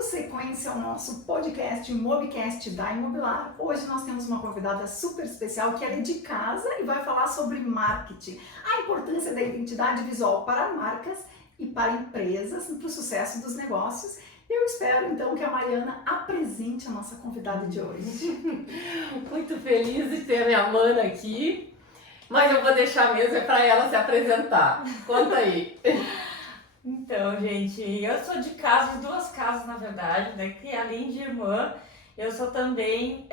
Dando sequência ao nosso podcast Mobcast da Imobilar, hoje nós temos uma convidada super especial que é de casa e vai falar sobre marketing, a importância da identidade visual para marcas e para empresas, para o sucesso dos negócios. Eu espero então que a Mariana apresente a nossa convidada de hoje. Muito feliz de ter a minha mana aqui, mas eu vou deixar mesmo para ela se apresentar. Conta aí. Então, gente, eu sou de casa, de duas casas na verdade, né? Que além de irmã, eu sou também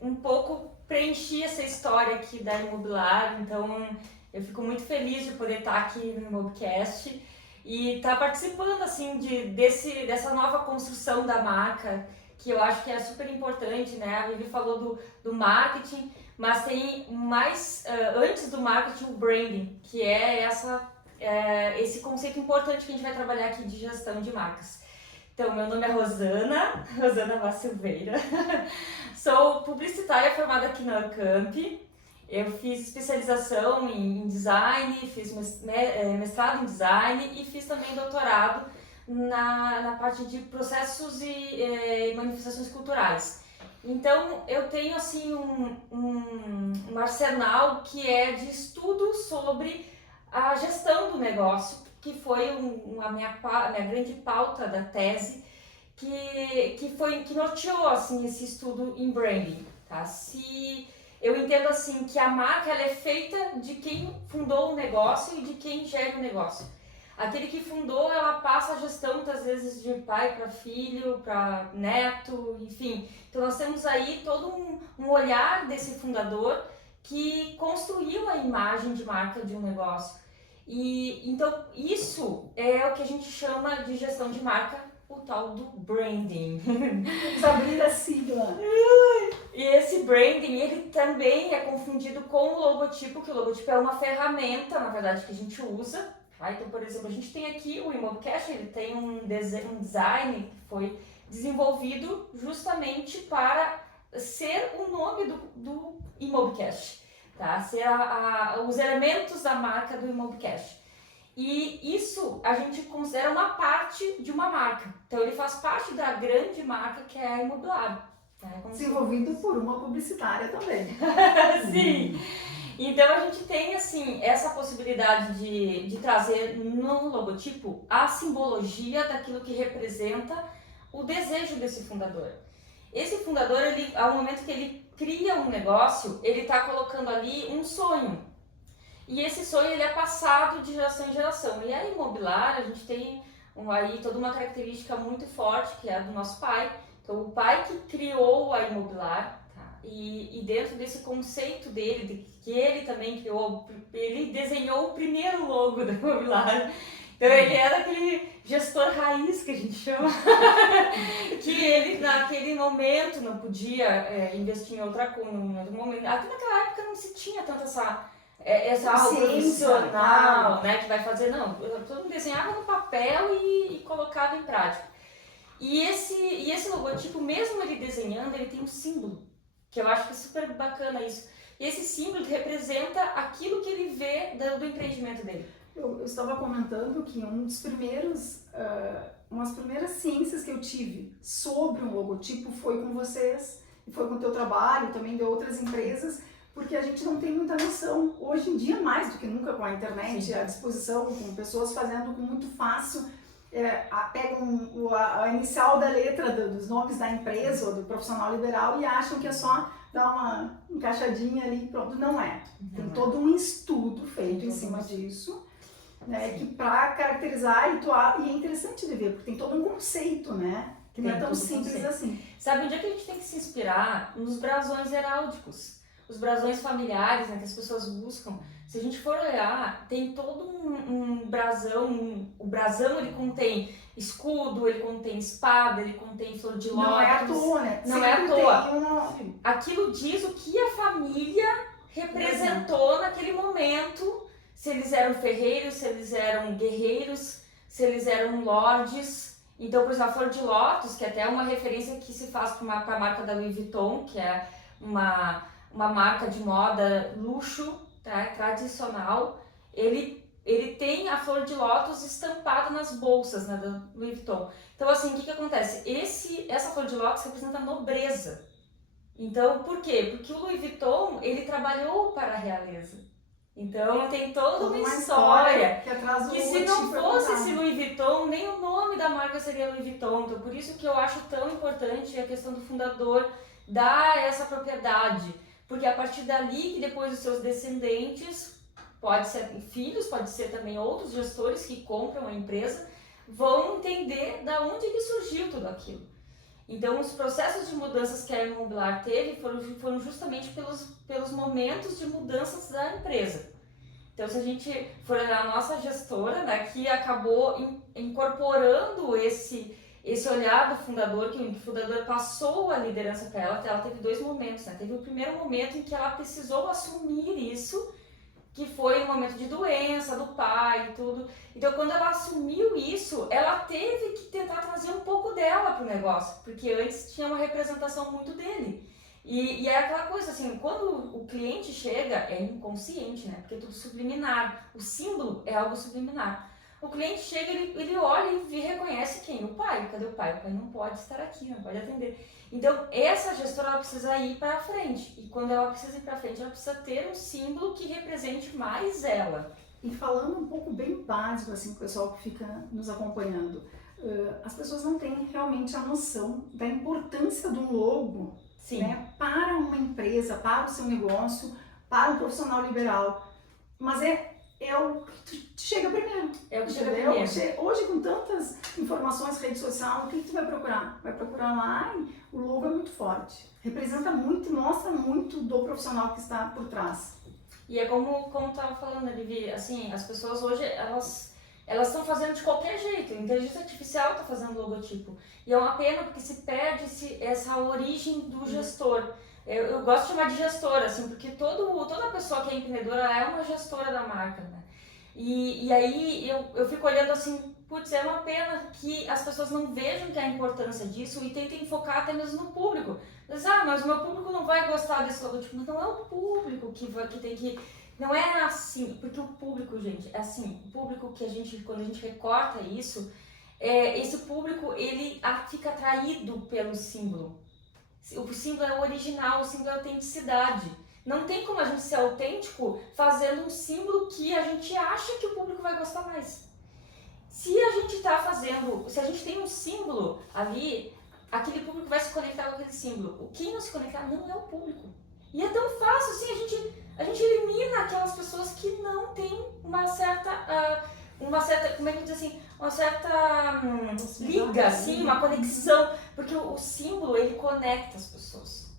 um pouco preenchi essa história aqui da Imobilar, então eu fico muito feliz de poder estar aqui no Mobcast e estar participando assim dessa nova construção da marca, que eu acho que é super importante, né? A Vivi falou do marketing, mas tem mais, antes do marketing, o branding, que é esse conceito importante que a gente vai trabalhar aqui de gestão de marcas. Então, meu nome é Rosana Vaz Silveira, sou publicitária formada aqui na Unicamp, eu fiz especialização em design, fiz mestrado em design e fiz também doutorado na parte de processos e manifestações culturais. Então, eu tenho assim um arsenal que é de estudos sobre a gestão do negócio, que foi a minha grande pauta da tese, que norteou assim, esse estudo em branding. Tá? Eu entendo assim, que a marca ela é feita de quem fundou o negócio e de quem gera o negócio. Aquele que fundou, ela passa a gestão muitas vezes de pai para filho, para neto, enfim. Então nós temos aí todo um olhar desse fundador que construiu a imagem de marca de um negócio. E então isso é o que a gente chama de gestão de marca, o tal do branding. Vamos abrir a sigla. E esse branding, ele também é confundido com o logotipo, que o logotipo é uma ferramenta, na verdade, que a gente usa. Tá? Então, por exemplo, a gente tem aqui o Imobcast, ele tem um design que foi desenvolvido justamente para ser o nome do Imobcast. Tá? Ser os elementos da marca do Imobcast. E isso a gente considera uma parte de uma marca. Então ele faz parte da grande marca que é a Imobilar. Tá? Desenvolvido por uma publicitária também. Sim! Então a gente tem assim essa possibilidade de trazer no logotipo a simbologia daquilo que representa o desejo desse fundador. Esse fundador, ao momento que ele cria um negócio, ele está colocando ali um sonho. E esse sonho ele é passado de geração em geração. E a Imobilar, a gente tem aí toda uma característica muito forte, que é a do nosso pai. Então, o pai que criou a Imobilar, tá? E dentro desse conceito dele, que ele também criou, ele desenhou o primeiro logo da Imobilar. Então ele era aquele gestor raiz que a gente chama, que ele naquele momento não podia investir em outra coisa, em outro momento. Até naquela época não se tinha tanto essa aula profissional, né, que vai fazer, não, todo mundo desenhava no papel e colocava em prática. E esse logotipo, mesmo ele desenhando, ele tem um símbolo, que eu acho que é super bacana isso. E esse símbolo representa aquilo que ele vê do empreendimento dele. Eu estava comentando que umas primeiras ciências que eu tive sobre um logotipo foi com vocês, e foi com o teu trabalho, também de outras empresas, porque a gente não tem muita noção, hoje em dia mais do que nunca com a internet, sim, à disposição, com pessoas fazendo com muito fácil, pegam a inicial da letra dos nomes da empresa ou do profissional liberal e acham que é só dar uma encaixadinha ali e pronto. Não é. Tem todo um estudo feito em cima disso. Né, que para caracterizar e é interessante de ver, porque tem todo um conceito, né? Que não é tão simples assim. Sabe onde é que a gente tem que se inspirar? Nos brasões heráldicos, os brasões familiares, né, que as pessoas buscam. Se a gente for olhar, tem todo um brasão. O brasão ele contém escudo, ele contém espada, ele contém flor de lótus. Não é à toa, né? Não é à toa. Aquilo diz o que a família representou naquele momento. Se eles eram ferreiros, se eles eram guerreiros, se eles eram lordes. Então, por exemplo, a flor de lótus, que até é uma referência que se faz para a marca da Louis Vuitton, que é uma marca de moda luxo, tá? Tradicional, ele ele tem a flor de lótus estampada nas bolsas, né, do Louis Vuitton. Então, assim, o que acontece? Essa flor de lótus representa a nobreza. Então, por quê? Porque o Louis Vuitton, ele trabalhou para a realeza. Então, tem toda uma história que atrás do que se não logotipo é fosse contada. esse Louis Vuitton, nem o nome da marca seria Louis Vuitton. Então, por isso que eu acho tão importante a questão do fundador dar essa propriedade. Porque a partir dali que depois os seus descendentes, pode ser filhos, pode ser também outros gestores que compram a empresa, vão entender da onde que surgiu tudo aquilo. Então, os processos de mudanças que a Imobiliar teve foram justamente pelos momentos de mudanças da empresa. Então, se a gente for olhar a nossa gestora, né, que acabou incorporando esse olhar do fundador, que o fundador passou a liderança para ela teve 2 momentos. Né? Teve o primeiro momento em que ela precisou assumir isso, que foi um momento de doença do pai e tudo. Então, quando ela assumiu isso, ela teve que tentar trazer um pouco dela para o negócio, porque antes tinha uma representação muito dele. E é aquela coisa assim, quando o cliente chega, é inconsciente, né? Porque é tudo subliminar. O símbolo é algo subliminar. O cliente chega, ele olha e reconhece quem? O pai. Cadê o pai? O pai não pode estar aqui, não pode atender. Então, essa gestora ela precisa ir para frente. E quando ela precisa ir para frente, ela precisa ter um símbolo que represente mais ela. E falando um pouco bem básico, assim, para o pessoal que fica nos acompanhando, as pessoas não têm realmente a noção da importância do logo, Sim. né, para uma empresa, para o seu negócio, para um profissional liberal. Mas é o que te chega primeiro. É o que chega entendeu? primeiro. Hoje, com tantas informações, rede social, o que tu vai procurar? Vai procurar lá e o logo é muito forte. Representa muito, mostra muito do profissional que está por trás. E é como tu estava falando, Livi, assim, as pessoas hoje, elas estão fazendo de qualquer jeito. A inteligência artificial está fazendo logotipo. E é uma pena porque se perde essa origem do gestor. Eu gosto de chamar de gestora, assim, porque toda pessoa que é empreendedora é uma gestora da marca, né? E aí eu fico olhando assim, putz, é uma pena que as pessoas não vejam que a importância disso e tentem focar até mesmo no público. Mas o meu público não vai gostar desse logotipo. Mas não é o público que tem que... Não é assim, porque o público, gente, é assim, o público que quando a gente recorta isso, esse público, ele fica atraído pelo símbolo. O símbolo é o original, o símbolo é a autenticidade. Não tem como a gente ser autêntico fazendo um símbolo que a gente acha que o público vai gostar mais. Se a gente tem um símbolo ali, aquele público vai se conectar com aquele símbolo. Quem não se conectar não é o público. E é tão fácil assim, a gente elimina aquelas pessoas que não têm uma certa, como é que diz assim, uma certa liga, assim, uma conexão, porque o símbolo, ele conecta as pessoas.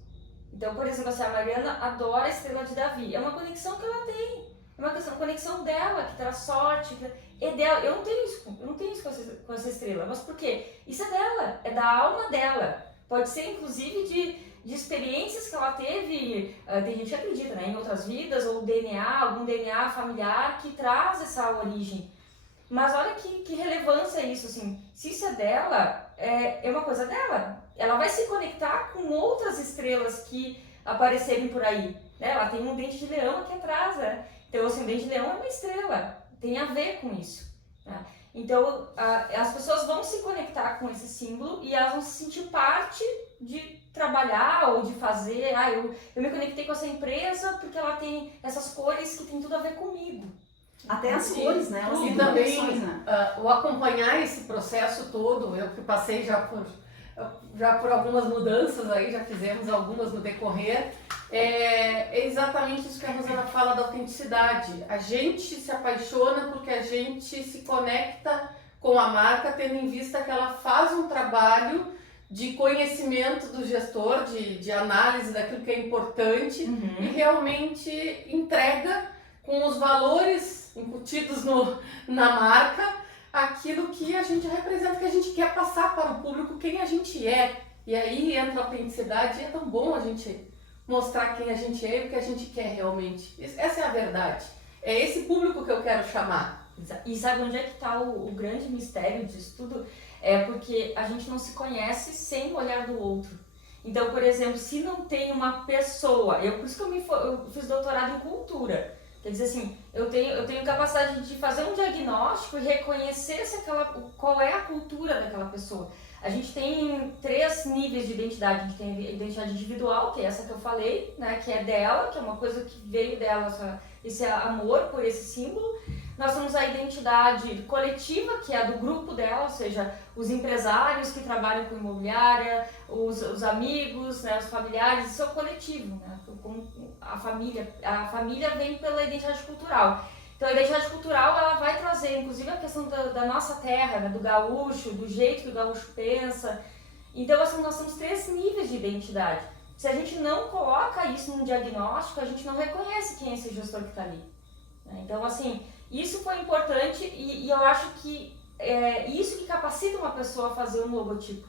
Então, por exemplo, assim, a Mariana adora a estrela de Davi, é uma conexão que ela tem, é uma conexão dela, que traz sorte, é dela. Eu não tenho isso com essa estrela, mas por quê? Isso é dela, é da alma dela, pode ser inclusive de experiências que ela teve, tem gente que acredita, né, em outras vidas, ou algum DNA familiar que traz essa origem. Mas olha que relevância é isso, assim, se isso é dela, é uma coisa dela, ela vai se conectar com outras estrelas que aparecerem por aí, né? Ela tem um dente de leão aqui atrás, né? Então, assim, o dente de leão é uma estrela, tem a ver com isso, né? Então, as pessoas vão se conectar com esse símbolo e elas vão se sentir parte de trabalhar ou de fazer, eu me conectei com essa empresa porque ela tem essas cores que tem tudo a ver comigo. Até as cores, né? Elas E têm também conexões, né? o acompanhar esse processo todo, eu que passei já por algumas mudanças aí, já fizemos algumas no decorrer, é exatamente isso que a Rosana fala da autenticidade. A gente se apaixona porque a gente se conecta com a marca, tendo em vista que ela faz um trabalho de conhecimento do gestor, de análise daquilo que é importante e realmente entrega com os valores incutidos na marca, aquilo que a gente representa, que a gente quer passar para o público quem a gente é. E aí entra a autenticidade e é tão bom a gente mostrar quem a gente é e o que a gente quer realmente. Essa é a verdade. É esse público que eu quero chamar. E sabe onde é que está o grande mistério disso tudo? É porque a gente não se conhece sem o olhar do outro. Então, por exemplo, se não tem uma pessoa, por isso que eu fiz doutorado em cultura. Quer dizer assim, eu tenho capacidade de fazer um diagnóstico e reconhecer qual é a cultura daquela pessoa. A gente tem 3 níveis de identidade. A gente tem a identidade individual, que é essa que eu falei, né, que é dela, que é uma coisa que veio dela, esse amor por esse símbolo. Nós temos a identidade coletiva, que é a do grupo dela, ou seja, os empresários que trabalham com imobiliária, os amigos, né, os familiares, isso é o coletivo, né? A família vem pela identidade cultural. Então a identidade cultural ela vai trazer, inclusive, a questão da nossa terra, né, do gaúcho, do jeito que o gaúcho pensa. Então assim, nós temos 3 níveis de identidade. Se a gente não coloca isso num diagnóstico, a gente não reconhece quem é esse gestor que está ali. Então assim, isso foi importante e eu acho que é isso que capacita uma pessoa a fazer um logotipo,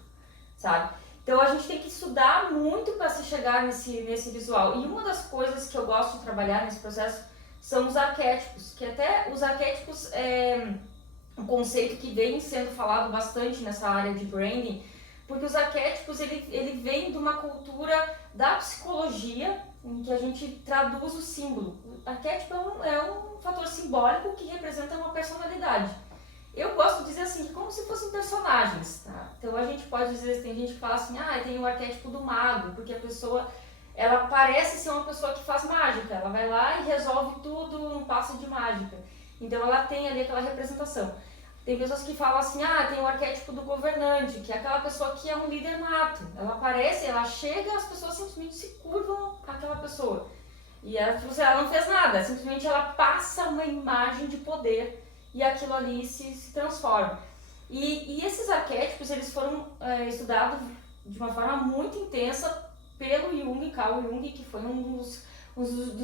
sabe? Então a gente tem que estudar muito para se chegar nesse visual. E uma das coisas que eu gosto de trabalhar nesse processo são os arquétipos, que até os arquétipos é um conceito que vem sendo falado bastante nessa área de branding, porque os arquétipos ele vem de uma cultura da psicologia em que a gente traduz o símbolo. O arquétipo é um fator simbólico que representa uma personalidade. Eu gosto de dizer assim, como se fossem personagens, tá? Então a gente pode dizer, tem gente que fala assim, tem o arquétipo do mago, porque a pessoa, ela parece ser uma pessoa que faz mágica, ela vai lá e resolve tudo num passe de mágica. Então ela tem ali aquela representação. Tem pessoas que falam assim, tem o arquétipo do governante, que é aquela pessoa que é um líder nato. Ela aparece, ela chega, as pessoas simplesmente se curvam àquela pessoa. E ela não fez nada, simplesmente ela passa uma imagem de poder e aquilo ali se transforma. E esses arquétipos, eles foram estudados de uma forma muito intensa pelo Jung, Carl Jung, que foi um dos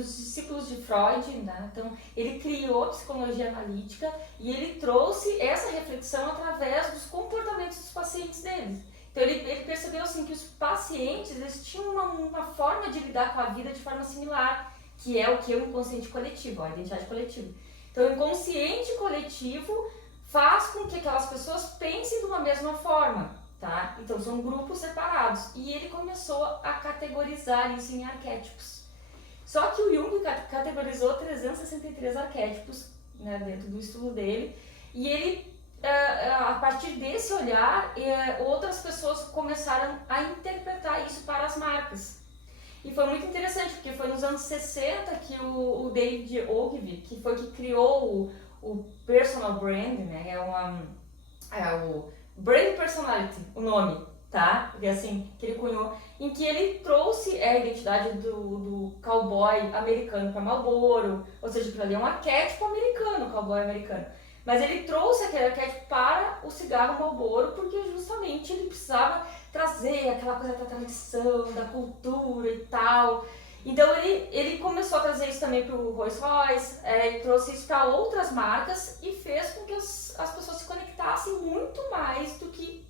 discípulos de Freud, né? Então ele criou a psicologia analítica e ele trouxe essa reflexão através dos comportamentos dos pacientes deles. Então ele percebeu assim, que os pacientes eles tinham uma forma de lidar com a vida de forma similar, que é o que é o inconsciente coletivo, a identidade coletiva. Então o inconsciente coletivo faz com que aquelas pessoas pensem de uma mesma forma, tá? Então são grupos separados e ele começou a categorizar isso em arquétipos. Só que o Jung categorizou 363 arquétipos, né, dentro do estudo dele, e ele, a partir desse olhar, outras pessoas começaram a interpretar isso para as marcas. E foi muito interessante, porque foi nos anos 60 que o David Ogilvy, que foi que criou o personal brand, né, é o brand personality, o nome, tá? Porque assim, que ele cunhou, em que ele trouxe a identidade do cowboy americano para Marlboro, ou seja, aquilo ali é um arquétipo americano, cowboy americano. Mas ele trouxe aquele arquétipo para o cigarro Marlboro, porque justamente ele precisava trazer aquela coisa da tradição, da cultura e tal. Então ele começou a trazer isso também para o Rolls Royce, ele trouxe isso para outras marcas e fez com que as pessoas se conectassem muito mais do que,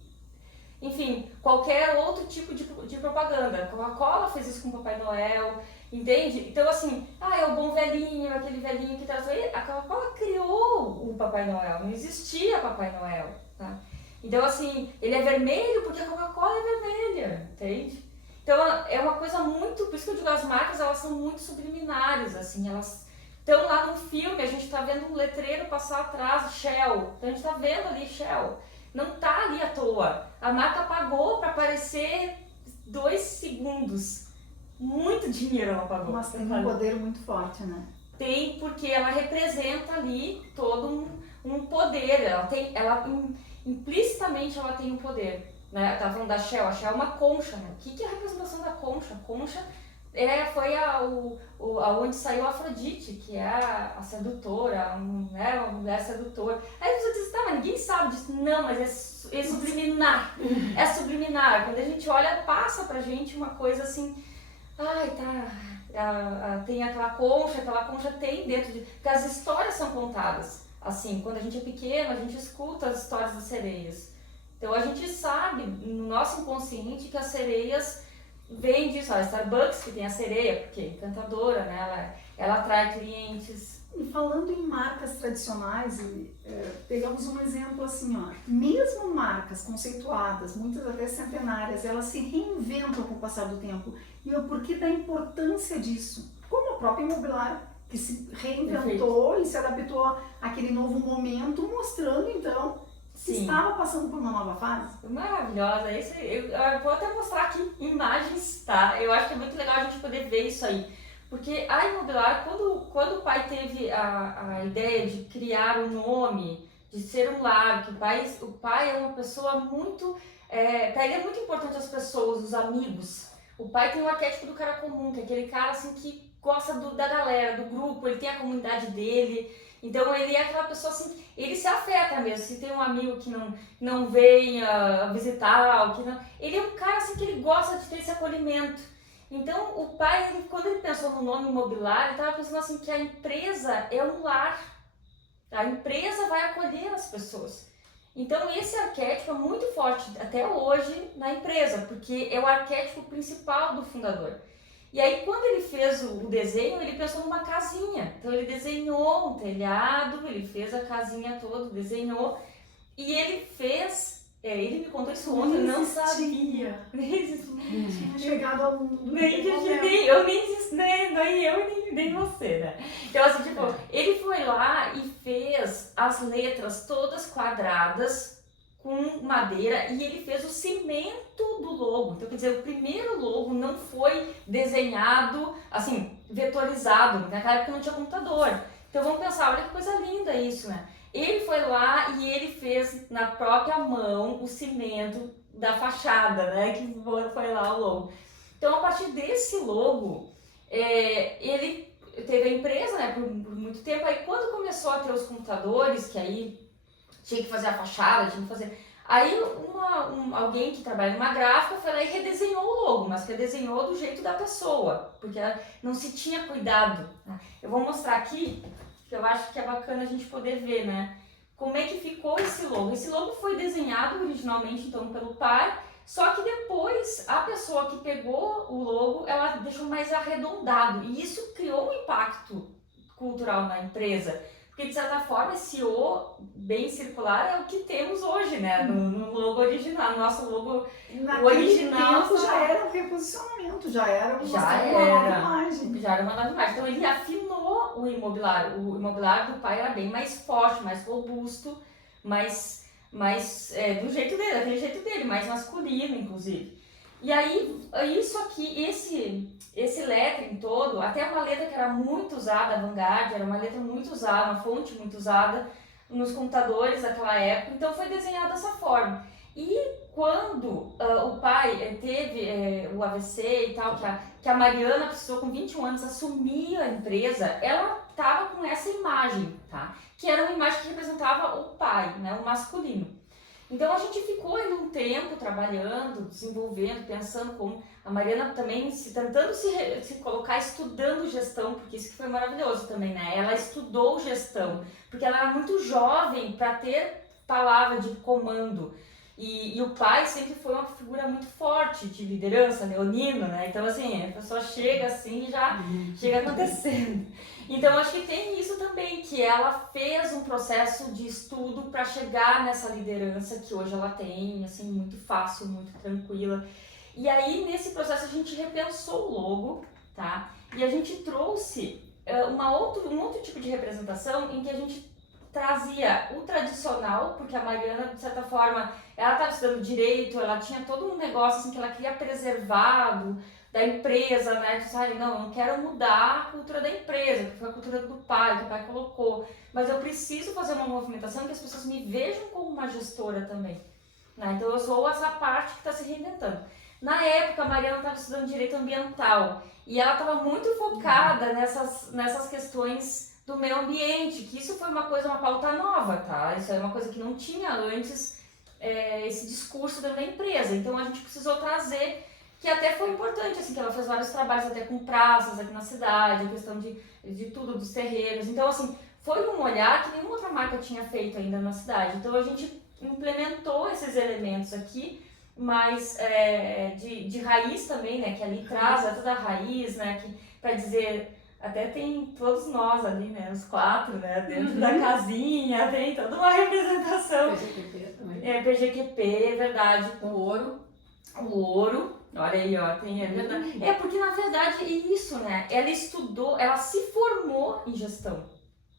enfim, qualquer outro tipo de propaganda. A Coca-Cola fez isso com o Papai Noel, entende? Então assim, é o bom velhinho, aquele velhinho que traz... A Coca-Cola criou o Papai Noel, não existia Papai Noel, tá? Então assim, ele é vermelho porque a Coca-Cola é vermelha, entende? Então é uma coisa muito... Por isso que eu digo, as marcas, elas são muito subliminares, assim, elas estão lá no filme, a gente tá vendo um letreiro passar atrás, Shell, então a gente tá vendo ali Shell. Não tá ali à toa. A marca pagou para aparecer 2 segundos. Muito dinheiro ela pagou. Mas tem um poder muito forte, né? Tem, porque ela representa ali todo um poder. Implicitamente ela tem um poder. Né? Eu tava falando da Shell. A Shell é uma concha, né? O que é a representação da concha? A concha foi aonde saiu a Afrodite, que é a sedutora, uma mulher sedutora. Aí você diz, mas ninguém sabe disso. Não, mas é subliminar. É subliminar. Quando a gente olha, passa pra gente uma coisa assim, tem aquela concha tem dentro de... Porque as histórias são contadas. Assim, quando a gente é pequeno, a gente escuta as histórias das sereias. Então a gente sabe, no nosso inconsciente, que as sereias... Vem disso, a Starbucks, que tem a sereia, porque é encantadora, né? Ela atrai clientes. E falando em marcas tradicionais, pegamos um exemplo assim, mesmo marcas conceituadas, muitas até centenárias, elas se reinventam com o passar do tempo. E o porquê da importância disso? Como a própria imobiliária que se reinventou e se adaptou àquele novo momento, mostrando então que Sim. estava passando por uma nova fase. Maravilhosa. Eu vou até mostrar aqui imagens, tá? Eu acho que é muito legal a gente poder ver isso aí. Porque a Imobiliar, quando o pai teve a ideia de criar um nome, de ser um lar, que o pai é uma pessoa muito... para ele é muito importante as pessoas, os amigos. O pai tem o arquétipo do cara comum, que é aquele cara assim que gosta da galera, do grupo, ele tem a comunidade dele. Então ele é aquela pessoa assim, ele se afeta mesmo, se tem um amigo que não venha visitar, ou que não, ele é um cara assim que ele gosta de ter esse acolhimento. Então o pai, quando ele pensou no nome Imobiliar, ele estava pensando assim que a empresa é um lar, a empresa vai acolher as pessoas. Então esse arquétipo é muito forte até hoje na empresa, porque é o arquétipo principal do fundador. E aí, quando ele fez o desenho, ele pensou numa casinha. Então, ele desenhou um telhado, ele fez a casinha toda, desenhou. E ele fez... ele me contou isso ontem, eu não sabia. Nem Tinha chegado ao mundo. nem você, né? Então, assim, tipo, ele foi lá e fez as letras todas quadradas, com madeira, e ele fez o cimento do logo. Então, quer dizer, o primeiro logo não foi desenhado, assim, vetorizado. Naquela época não tinha computador. Então, vamos pensar, olha que coisa linda isso, né? Ele foi lá e ele fez na própria mão o cimento da fachada, né? Que foi lá o logo. Então, a partir desse logo, ele teve a empresa, né, por muito tempo. Aí, quando começou a ter os computadores, que aí tinha que fazer a fachada, tinha que fazer... Aí alguém que trabalha numa gráfica foi lá e redesenhou o logo, mas redesenhou do jeito da pessoa, porque não se tinha cuidado. Eu vou mostrar aqui, que eu acho que é bacana a gente poder ver, né? Como é que ficou esse logo. Esse logo foi desenhado originalmente, então, pelo pai, só que depois a pessoa que pegou o logo, ela deixou mais arredondado, e isso criou um impacto cultural na empresa. Porque, de certa forma, esse O bem circular é o que temos hoje, né? No logo original, no nosso logo original. Tempo já era um reposicionamento, já era uma nova imagem. Já era uma nova imagem. Então, ele afinou o imobiliário. O imobiliário do pai era bem mais forte, mais robusto, mais do jeito dele, daquele jeito dele, mais masculino, inclusive. E aí, isso aqui, esse lettering todo, até uma letra que era muito usada, a Vanguard, era uma letra muito usada, uma fonte muito usada nos computadores daquela época, então foi desenhado dessa forma. E quando o pai teve o AVC e tal, que a Mariana precisou com 21 anos assumir a empresa, ela estava com essa imagem, tá? Que era uma imagem que representava o pai, né, o masculino. Então a gente ficou aí um tempo trabalhando, desenvolvendo, pensando como a Mariana também tentando se colocar estudando gestão, porque isso que foi maravilhoso também, né? Ela estudou gestão, porque ela era muito jovem para ter palavra de comando. E o pai sempre foi uma figura muito forte de liderança, leonino, né? Então, assim, a pessoa chega assim e já chega acontecendo. Então, acho que tem isso também, que ela fez um processo de estudo para chegar nessa liderança que hoje ela tem, assim, muito fácil, muito tranquila. E aí, nesse processo, a gente repensou o logo, tá? E a gente trouxe um outro tipo de representação em que a gente trazia o tradicional, porque a Mariana, de certa forma, ela estava estudando direito, ela tinha todo um negócio assim, que ela queria preservar da empresa, né? De sabe, não, eu não quero mudar a cultura da empresa, que foi a cultura do pai, que o pai colocou, mas eu preciso fazer uma movimentação que as pessoas me vejam como uma gestora também, né? Então eu sou essa parte que está se reinventando. Na época, a Mariana estava estudando direito ambiental e ela estava muito focada nessas questões do meio ambiente, que isso foi uma pauta nova, tá? Isso é uma coisa que não tinha antes, esse discurso dentro da empresa. Então a gente precisou trazer, que até foi importante, assim, que ela fez vários trabalhos até com praças aqui na cidade, a questão de tudo, dos terrenos. Então, assim, foi um olhar que nenhuma outra marca tinha feito ainda na cidade. Então a gente implementou esses elementos aqui, mas de raiz também, né? Que ali traz toda a raiz, né? Para dizer... Até tem todos nós ali, né? Os 4, né? Dentro da casinha, tem toda uma representação. PGQP também. PGQP, é verdade. O ouro. O ouro, Olha aí, ó, tem ali. É porque na verdade é isso, né? Ela estudou, ela se formou em gestão.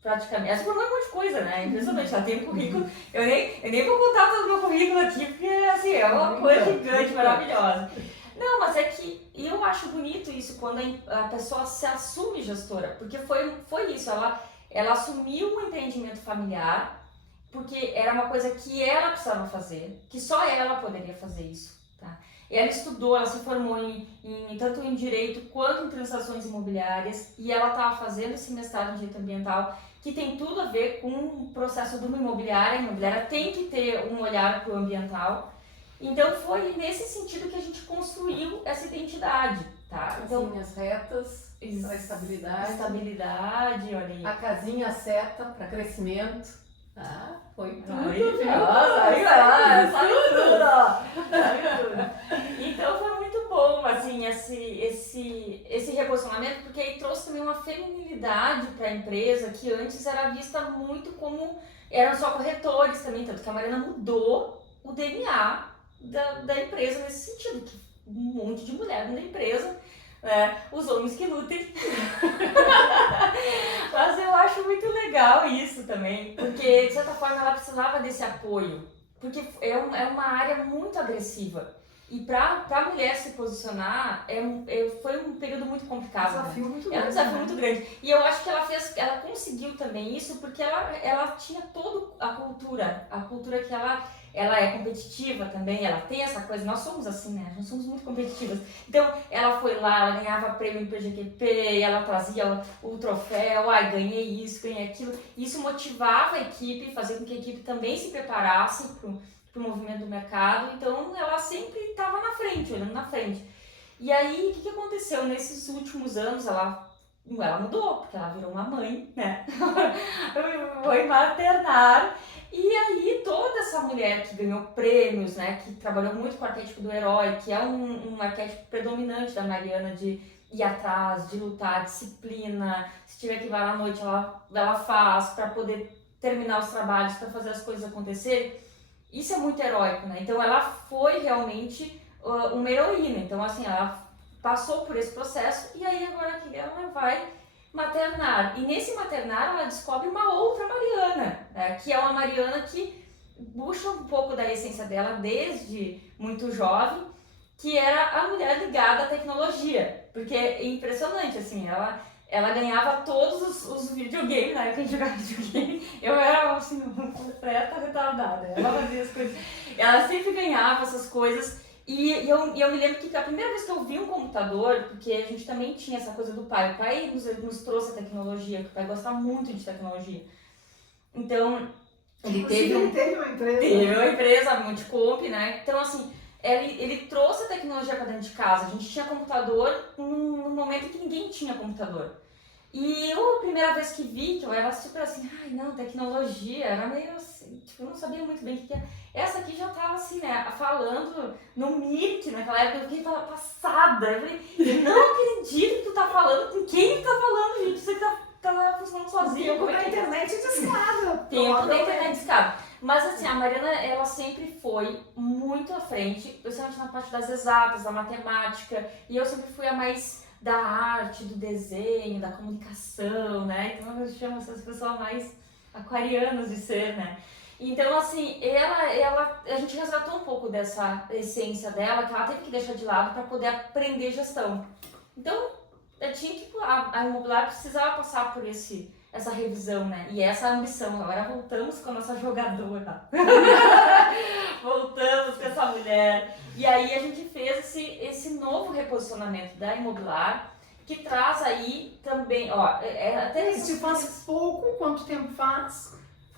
Praticamente. Ela se formou em um monte de coisa, né? Impressionante. Ela tem um currículo. Eu nem vou contar todo o meu currículo aqui, porque assim, é uma coisa gigante, maravilhosa. Não, mas é que eu acho bonito isso quando a pessoa se assume gestora, porque foi isso, ela assumiu um empreendimento familiar, porque era uma coisa que ela precisava fazer, que só ela poderia fazer isso, tá? E ela estudou, ela se formou tanto em Direito quanto em Transações Imobiliárias, e ela estava fazendo esse mestrado em Direito Ambiental, que tem tudo a ver com o processo de uma imobiliária. A imobiliária tem que ter um olhar para o ambiental. Então foi nesse sentido que a gente construiu essa identidade, tá? Então, Casinhas retas, para estabilidade. Estabilidade, olha aí. A casinha seta para crescimento. Ah, foi tudo. Então foi muito bom, assim, esse reposicionamento, porque aí trouxe também uma feminilidade para a empresa, que antes era vista muito como eram só corretores também, tanto que a Mariana mudou o DNA da empresa nesse sentido, que um monte de mulher na empresa, né? Os homens que lutem. Mas eu acho muito legal isso também, porque de certa forma ela precisava desse apoio, porque é uma área muito agressiva. E para a mulher se posicionar foi um período muito complicado. Desafio muito grande. É um desafio muito grande. E eu acho que ela conseguiu também isso porque ela tinha toda a cultura que ela é competitiva também, ela tem essa coisa, nós somos assim, né? Nós somos muito competitivas. Então, ela foi lá, ela ganhava prêmio no PGQP, ela trazia o troféu, ganhei isso, ganhei aquilo. Isso motivava a equipe, fazia com que a equipe também se preparasse pro movimento do mercado. Então, ela sempre estava na frente, olhando na frente. E aí, o que aconteceu? Nesses últimos anos, ela mudou, porque ela virou uma mãe, né? Foi maternar. E aí, toda essa mulher que ganhou prêmios, né, que trabalhou muito com o arquétipo do herói, que é um arquétipo predominante da Mariana, de ir atrás, de lutar, disciplina, se tiver que ir lá à noite, ela faz para poder terminar os trabalhos, para fazer as coisas acontecerem. Isso é muito heróico, né? Então, ela foi realmente uma heroína. Então, assim, ela passou por esse processo e aí agora que ela vai maternar. E nesse maternar ela descobre uma outra Mariana, né? Que é uma Mariana que puxa um pouco da essência dela desde muito jovem, que era a mulher ligada à tecnologia. Porque é impressionante, assim, ela ganhava todos os videogames, na época que a gente jogava videogame. Eu era, assim, uma completa retardada. Ela fazia as coisas. Ela sempre ganhava essas coisas. E eu me lembro que a primeira vez que eu vi um computador, porque a gente também tinha essa coisa do pai. O pai nos trouxe a tecnologia, que o pai gosta muito de tecnologia. Então, ele teve uma empresa. Teve uma empresa, a Multicomp, né? Então, assim, ele trouxe a tecnologia para dentro de casa. A gente tinha computador num momento em que ninguém tinha computador. E eu, a primeira vez que vi, que eu era super assim, ai não, tecnologia, era meio assim, tipo, eu não sabia muito bem o que era. Essa aqui já tava assim, né, falando no Meet, naquela época eu fiquei passada. Eu falei, eu não acredito que tu tá falando, com quem tu tá falando, gente? Você que tá funcionando sozinho. Tempo da internet discada. Tempo da internet discada. Mas assim, a Mariana, ela sempre foi muito à frente, principalmente na parte das exatas, da matemática, e eu sempre fui a mais da arte, do desenho, da comunicação, né? Então eu chamo essas pessoas mais aquarianas de ser, né? Então, assim, a gente resgatou um pouco dessa essência dela, que ela teve que deixar de lado para poder aprender gestão. Então, a imobiliária precisava passar por essa revisão, né? E essa ambição. Agora voltamos com a nossa jogadora. Voltamos com essa mulher. E aí a gente fez esse novo reposicionamento da imobiliária, que traz aí também, ó, até Isso faz pouco, quanto tempo faz?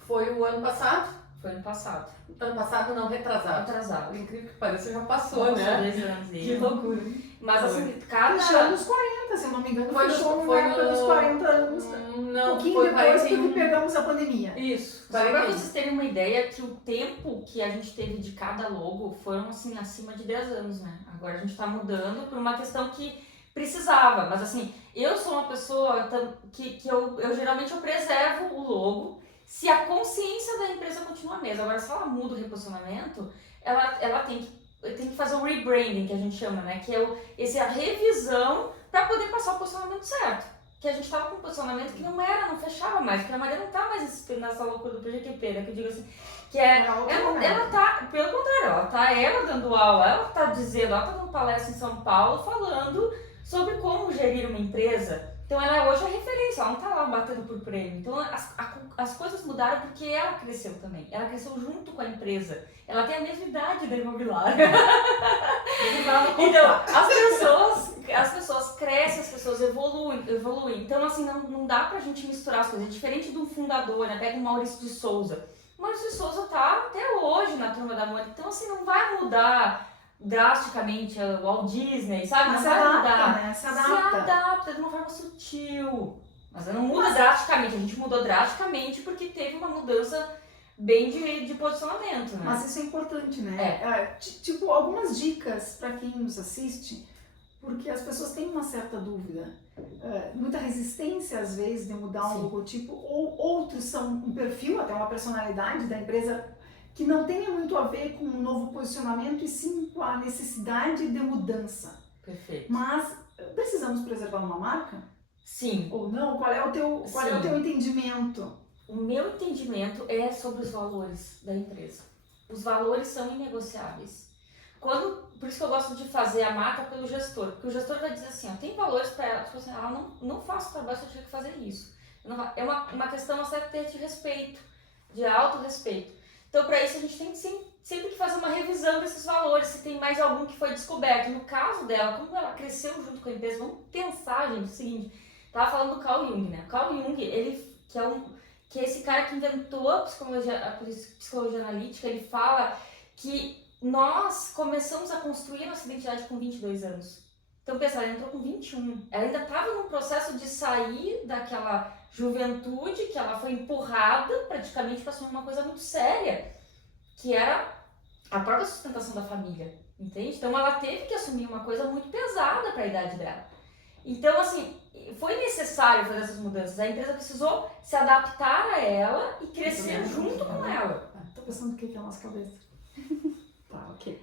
Foi o ano passado? Foi ano passado. Ano passado não, retrasado. Atrasado. Por incrível que pareça, já passou, né? 2 anos. Que loucura. Mas assim, cada... Fechou nos 40, se eu não me engano, fechou na época dos 40 anos. Não, Um pouquinho foi depois 41. porque pegamos a pandemia. Isso, Só para 41. vocês terem uma ideia que o tempo que a gente teve de cada logo foram assim acima de 10 anos, né? Agora a gente está mudando por uma questão que precisava, mas assim, eu sou uma pessoa que eu geralmente preservo o logo se a consciência da empresa continua a mesma. Agora, se ela muda o reposicionamento, ela tem que tem que fazer um rebranding, que a gente chama, né? Que é a revisão para poder passar o posicionamento certo. Que a gente estava com um posicionamento que não fechava mais, porque a Maria não tá mais nessa loucura do PGQP, né? Que eu digo assim, que ela tá, pelo contrário, ela dando aula, ela tá dando palestra em São Paulo, falando sobre como gerir uma empresa. Então ela hoje é referência, ela não tá lá batendo por prêmio. Então as coisas mudaram porque ela cresceu também. Ela cresceu junto com a empresa. Ela tem a mesma idade da imobiliária. Então as pessoas crescem, as pessoas evoluem. Então assim, não dá pra gente misturar as coisas. É diferente de um fundador, né? Pega o Maurício de Souza. O Maurício de Souza tá até hoje na Turma da Mônica. Então assim, não vai mudar drasticamente o Walt Disney, sabe? Mas não vai mudar. Né? Se adapta de uma forma sutil. Mas não muda drasticamente. A gente mudou drasticamente porque teve uma mudança bem de posicionamento, né? Mas isso é importante, né? Tipo, algumas dicas para quem nos assiste, porque as pessoas têm uma certa dúvida. Muita resistência, às vezes, de mudar um logotipo, ou outros são um perfil, até uma personalidade da empresa, que não tenha muito a ver com um novo posicionamento, e sim com a necessidade de mudança. Perfeito. Mas precisamos preservar uma marca? Sim. Ou não? Qual é o teu entendimento? O meu entendimento é sobre os valores da empresa. Os valores são inegociáveis. Por isso que eu gosto de fazer a marca pelo gestor, porque o gestor vai dizer assim, tem valores para ela, tipo assim, ela não faço trabalho se eu tiver que fazer isso. É uma questão até de respeito, de autorrespeito. Então, para isso, a gente tem sempre que fazer uma revisão desses valores, se tem mais algum que foi descoberto. No caso dela, como ela cresceu junto com a empresa, vamos pensar, gente, o seguinte, estava falando do Carl Jung, né? Carl Jung, ele, que é esse cara que inventou a psicologia analítica, ele fala que nós começamos a construir a nossa identidade com 22 anos. Então, pensa, ela entrou com 21. Ela ainda estava no processo de sair daquela juventude que ela foi empurrada praticamente para assumir uma coisa muito séria, que era a própria sustentação da família, entende? Então, ela teve que assumir uma coisa muito pesada para a idade dela. Então, assim, foi necessário fazer essas mudanças. A empresa precisou se adaptar a ela e crescer junto com ela. Tô pensando o que é a nossa cabeça. Tá, ok.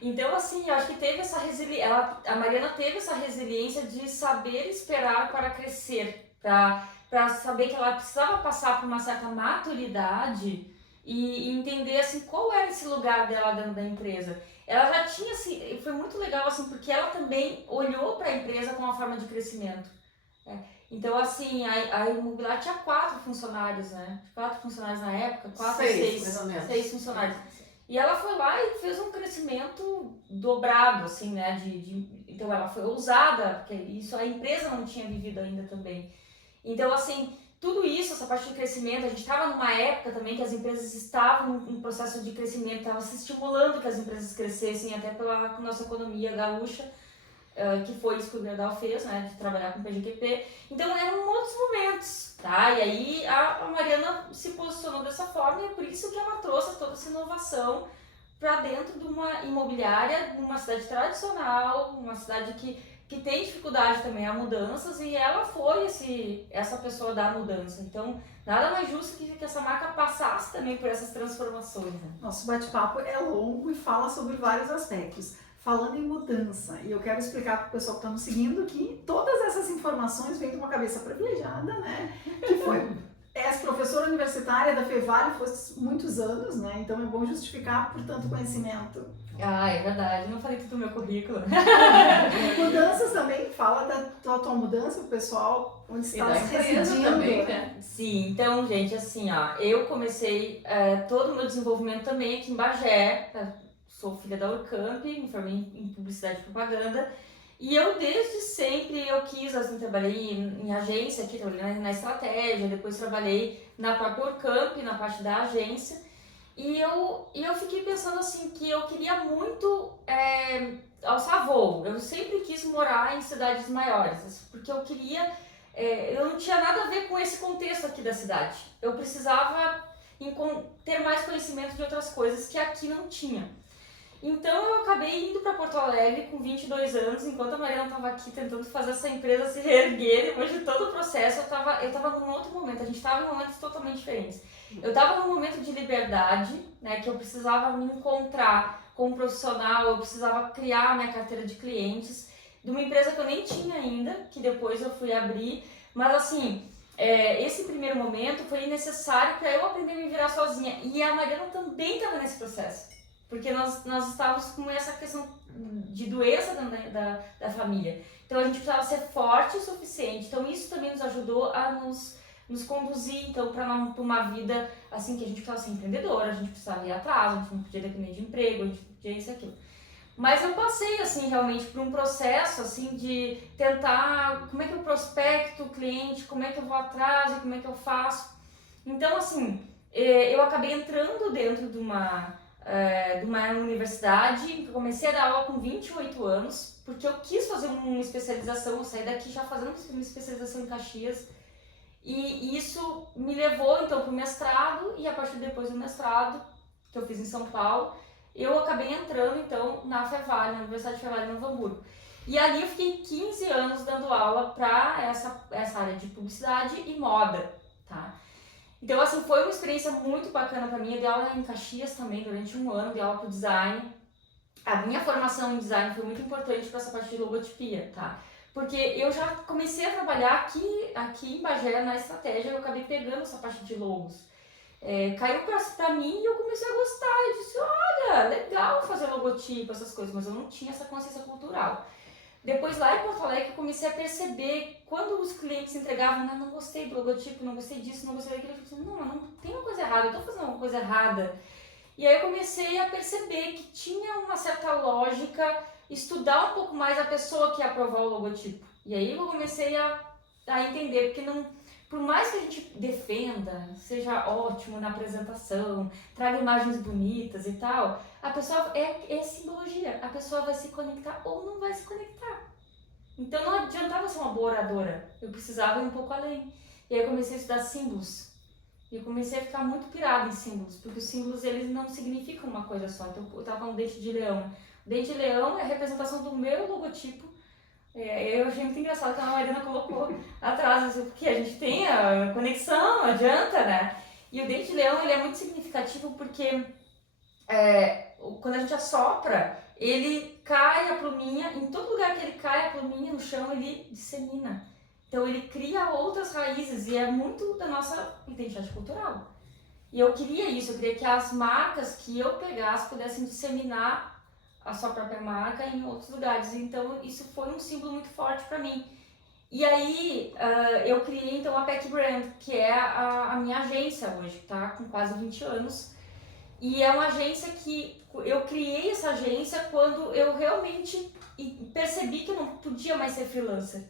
Então, assim, eu acho que teve essa resiliência, a Mariana teve essa resiliência de saber esperar para crescer, para saber que ela precisava passar por uma certa maturidade e entender, assim, qual era esse lugar dela dentro da empresa. Ela já tinha, assim, foi muito legal, assim, porque ela também olhou para a empresa como uma forma de crescimento. Então, assim, a Imobiliária tinha 4 funcionários, né? 4 funcionários na época, 6 funcionários. E ela foi lá e fez um crescimento dobrado, assim, né? Então ela foi ousada, porque isso a empresa não tinha vivido ainda também. Então, assim, tudo isso, essa parte de crescimento, a gente estava numa época também que as empresas estavam em processo de crescimento, estava se estimulando que as empresas crescessem, até pela nossa economia gaúcha, que foi isso que o Gerdau fez, né? De trabalhar com PGQP. Então eram outros momentos, tá? E aí a Mariana se posicionou dessa forma e é por isso que ela trouxe toda essa inovação para dentro de uma imobiliária, numa cidade tradicional, uma cidade que tem dificuldade também a mudanças, e ela foi essa pessoa da mudança. Então, nada mais justo que essa marca passasse também por essas transformações, né? Nosso bate-papo é longo e fala sobre vários aspectos. Falando em mudança, e eu quero explicar para o pessoal que está nos seguindo que todas essas informações vêm de uma cabeça privilegiada, né? Que foi professora universitária da Fevale, foi muitos anos, né? Então é bom justificar por tanto conhecimento. Ah, é verdade, não falei tudo do meu currículo. Mudanças também, fala da tua mudança, o pessoal, onde está se residindo também, né? Sim, então, gente, assim, ó, eu comecei todo o meu desenvolvimento também aqui em Bagé. Sou filha da Urcamp, me formei em publicidade e propaganda. E eu, desde sempre, eu quis, assim, trabalhei em agência aqui, trabalhei na estratégia, depois trabalhei na própria Urcamp, na parte da agência. E eu fiquei pensando, assim, que eu queria muito alçar voo. Eu sempre quis morar em cidades maiores, porque eu queria... eu não tinha nada a ver com esse contexto aqui da cidade. Eu precisava ter mais conhecimento de outras coisas que aqui não tinha. Então eu acabei indo para Porto Alegre com 22 anos, enquanto a Mariana estava aqui tentando fazer essa empresa se reerguer. Depois de todo o processo, eu tava num outro momento, a gente estava em momentos totalmente diferentes. Eu estava num momento de liberdade, né, que eu precisava me encontrar como profissional, eu precisava criar a minha carteira de clientes de uma empresa que eu nem tinha ainda, que depois eu fui abrir. Mas assim, esse primeiro momento foi necessário para eu aprender a me virar sozinha. E a Mariana também estava nesse processo. Porque nós estávamos com essa questão de doença da família. Então a gente precisava ser forte o suficiente. Então isso também nos ajudou a nos conduzir então para uma vida assim que a gente precisava ser empreendedora, a gente precisava ir atrás, a gente não podia depender de emprego, a gente podia isso e aquilo. Mas eu passei assim realmente por um processo assim de tentar como é que eu prospecto o cliente, como é que eu vou atrás e como é que eu faço. Então assim, eu acabei entrando dentro de uma universidade, eu comecei a dar aula com 28 anos, porque eu quis fazer uma especialização, eu saí daqui já fazendo uma especialização em Caxias, e isso me levou então para o mestrado, e a partir depois do mestrado, que eu fiz em São Paulo, eu acabei entrando então na Fevale, na Universidade Fevale de Novo Hamburgo. E ali eu fiquei 15 anos dando aula para essa área de publicidade e moda, tá? Então, assim, foi uma experiência muito bacana para mim. Eu dei aula em Caxias também durante um ano, dei aula para design. A minha formação em design foi muito importante para essa parte de logotipia, tá? Porque eu já comecei a trabalhar aqui em Bagé na estratégia, eu acabei pegando essa parte de logos. Caiu pra mim e eu comecei a gostar. Eu disse, olha, legal fazer logotipo, essas coisas, mas eu não tinha essa consciência cultural. Depois lá em Porto Alegre eu comecei a perceber, quando os clientes entregavam, não gostei do logotipo, não gostei disso, não gostei daquilo, eu falei, não tem uma coisa errada, eu tô fazendo uma coisa errada. E aí eu comecei a perceber que tinha uma certa lógica, estudar um pouco mais a pessoa que ia aprovar o logotipo. E aí eu comecei a entender, porque não, por mais que a gente defenda, seja ótimo na apresentação, traga imagens bonitas e tal, a pessoa é simbologia, a pessoa vai se conectar ou não vai se conectar. Então não adiantava ser uma boa oradora, eu precisava ir um pouco além. E aí eu comecei a estudar símbolos. E eu comecei a ficar muito pirada em símbolos, porque os símbolos eles não significam uma coisa só. Então eu tava falando dente de leão. O dente de leão é a representação do meu logotipo. Eu achei muito engraçado que a Mariana colocou atrás, assim, porque a gente tem a conexão, não adianta, né? E o dente de leão ele é muito significativo porque quando a gente assopra, ele cai a pluminha, em todo lugar que ele cai a pluminha no chão, ele dissemina. Então ele cria outras raízes e é muito da nossa identidade cultural. E eu queria isso, eu queria que as marcas que eu pegasse pudessem disseminar a sua própria marca em outros lugares. Então isso foi um símbolo muito forte para mim. E aí eu criei então a Peck Brand, que é a minha agência hoje, tá? Com quase 20 anos. E é uma agência que eu criei essa agência quando eu realmente percebi que eu não podia mais ser freelancer.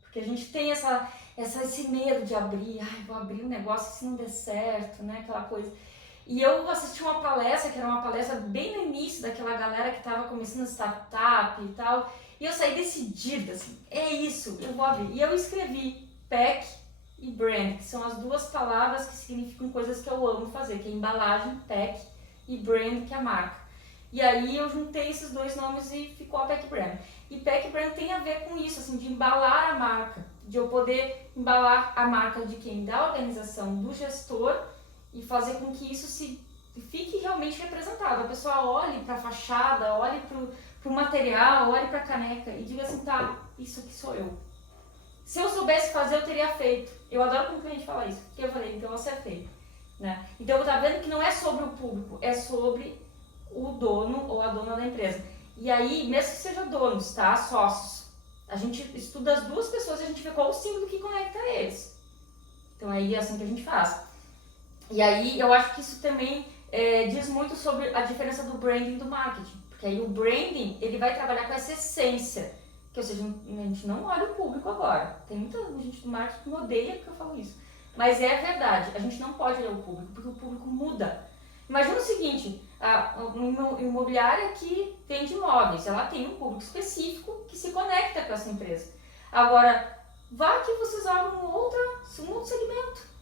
Porque a gente tem esse medo de abrir, vou abrir um negócio se não der certo, né, aquela coisa. E eu assisti uma palestra, que era uma palestra bem no início daquela galera que estava começando startup e tal, e eu saí decidida, assim, é isso, eu vou abrir. E eu escrevi Peck e Brand, que são as duas palavras que significam coisas que eu amo fazer, que é embalagem, Peck, e Brand, que é a marca. E aí eu juntei esses dois nomes e ficou a Peck Brand. E Peck Brand tem a ver com isso, assim, de embalar a marca, de eu poder embalar a marca de quem? Da organização, do gestor, e fazer com que isso fique realmente representado. A pessoa olhe para a fachada, olhe para o material, olhe para a caneca e diga assim, tá, isso aqui sou eu. Se eu soubesse fazer, eu teria feito. Eu adoro quando o cliente fala isso, porque eu falei, então eu acertei. Né? Então eu tava vendo que não é sobre o público, é sobre o dono ou a dona da empresa. E aí, mesmo que seja donos, tá? Sócios, a gente estuda as duas pessoas e a gente vê qual o símbolo que conecta eles. Então aí é assim que a gente faz. E aí eu acho que isso também diz muito sobre a diferença do branding e do marketing. Porque aí o branding, ele vai trabalhar com essa essência. Que, ou seja, a gente não olha o público agora. Tem muita gente do marketing que me odeia porque eu falo isso. Mas é verdade, a gente não pode olhar o público, porque o público muda. Imagina o seguinte, uma imobiliária que vende imóveis, ela tem um público específico que se conecta com essa empresa. Agora, vá que vocês abram um outro segmento,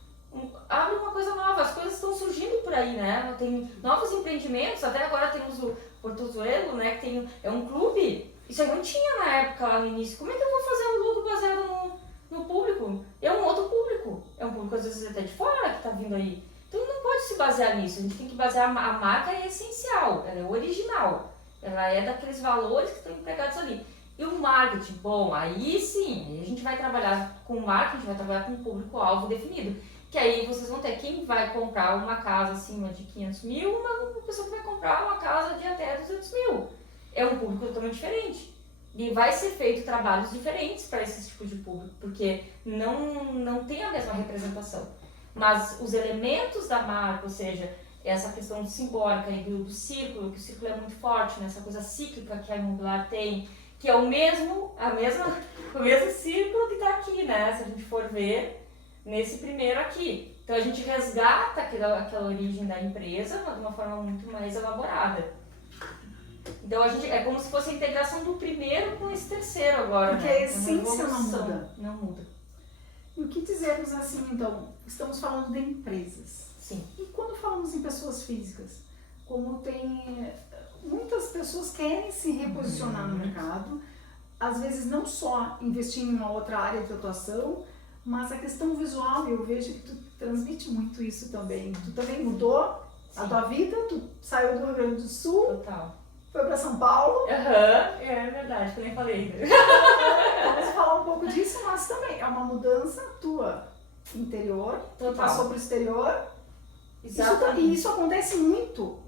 abrem uma coisa nova, as coisas estão surgindo por aí, né? Tem novos empreendimentos, até agora temos o Portozuelo, né? Que é um clube, isso aí não tinha na época lá no início. Como é que eu vou fazer um logo baseado no público? É um outro público, é um público às vezes até de fora que está vindo aí. Então não pode se basear nisso, a gente tem que basear a marca é essencial, ela é original. Ela é daqueles valores que estão empregados ali. E o marketing, bom, aí sim, a gente vai trabalhar com marketing, a gente vai trabalhar com um público-alvo definido. Que aí vocês vão ter quem vai comprar uma casa acima de 500 mil, uma pessoa que vai comprar uma casa de até 200 mil. É um público totalmente diferente. E vai ser feito trabalhos diferentes para esse tipo de público, porque não tem a mesma representação. Mas os elementos da marca, ou seja, essa questão simbólica aí do círculo, que o círculo é muito forte, né? Essa coisa cíclica que a Imobiliar tem, que é o mesmo círculo que está aqui, né? Se a gente for ver nesse primeiro aqui. Então a gente resgata aquela origem da empresa, mas de uma forma muito mais elaborada. Então é como se fosse a integração do primeiro com esse terceiro agora. Porque né? a essência não muda. Não muda. E o que dizemos assim, então? Estamos falando de empresas. Sim. E quando falamos em pessoas físicas, como tem muitas pessoas querem se reposicionar no mercado, às vezes não só investir em uma outra área de atuação, mas a questão visual, eu vejo que tu transmite muito isso também. Tu também mudou a tua vida, tu saiu do Rio Grande do Sul, Total. foi para São Paulo. É verdade, que eu nem falei. Vamos falar um pouco disso, mas também é uma mudança tua interior, que Total. passou para o exterior. E isso acontece muito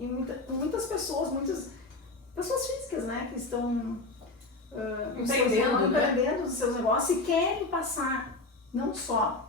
com muitas pessoas, muitas pessoas físicas, né, que estão empreendendo os seus negócios e querem passar, não só,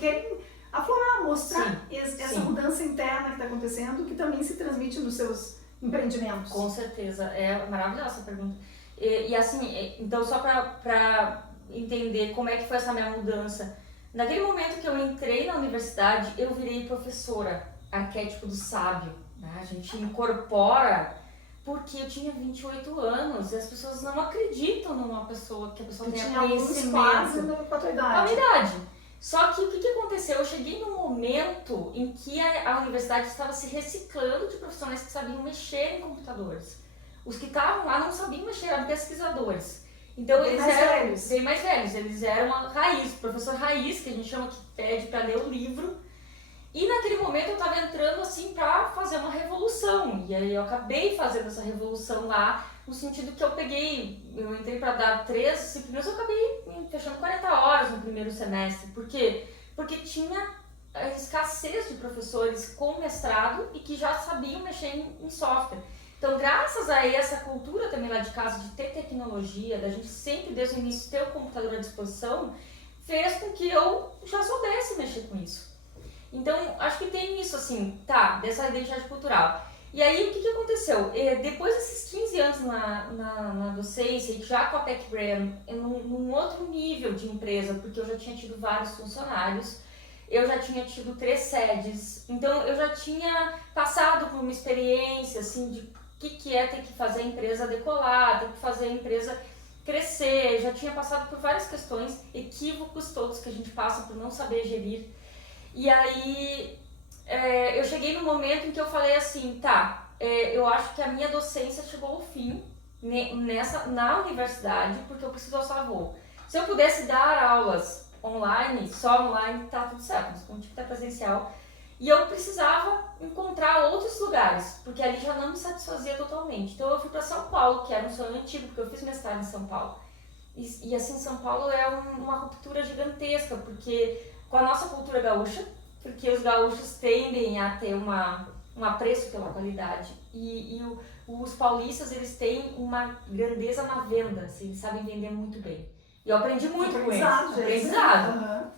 querem aflorar, mostrar essa mudança interna que está acontecendo, que também se transmite nos seus empreendimentos. Com certeza, é maravilhosa essa pergunta. E assim, então só para entender como é que foi essa minha mudança, naquele momento que eu entrei na universidade, eu virei professora, arquétipo do sábio, né? A gente incorpora porque eu tinha 28 anos e as pessoas não acreditam numa pessoa que a pessoa tenha conhecimento. Quase com a tua idade. Só que o que aconteceu? Eu cheguei num momento em que a universidade estava se reciclando de profissionais que sabiam mexer em computadores. Os que estavam lá não sabiam mexer, eram pesquisadores. Então eles eram bem mais velhos, eles eram a raiz, professor raiz, que a gente chama, que pede para ler o livro. E naquele momento eu estava entrando assim para fazer uma revolução. E aí eu acabei fazendo essa revolução lá, no sentido que eu entrei para dar 3 disciplinas, eu acabei fechando 40 horas no primeiro semestre. Por quê? Porque tinha a escassez de professores com mestrado e que já sabiam mexer em software. Então, graças a essa cultura também lá de casa, de ter tecnologia, da gente sempre desde o início ter o computador à disposição, fez com que eu já soubesse mexer com isso. Então, acho que tem isso assim, dessa identidade cultural. E aí, o que aconteceu? Depois desses 15 anos na docência, já com a Tech Brand, num outro nível de empresa, porque eu já tinha tido vários funcionários, eu já tinha tido 3 sedes, então eu já tinha passado por uma experiência assim, de o que é ter que fazer a empresa decolar, ter que fazer a empresa crescer, já tinha passado por várias questões, equívocos todos que a gente passa por não saber gerir. E aí eu cheguei no momento em que eu falei assim, eu acho que a minha docência chegou ao fim na universidade, porque eu preciso alçar voo. Se eu pudesse dar aulas online, só online, tá tudo certo, mas como tinha que estar presencial. E eu precisava encontrar outros lugares, porque ali já não me satisfazia totalmente. Então eu fui para São Paulo, que era um sonho antigo, porque eu fiz mestrado em São Paulo. E assim, São Paulo é uma ruptura gigantesca, porque com a nossa cultura gaúcha, porque os gaúchos tendem a ter um apreço pela qualidade. E os paulistas, eles têm uma grandeza na venda, assim, eles sabem vender muito bem. E eu aprendi muito com eles. Aprendizado. Uhum.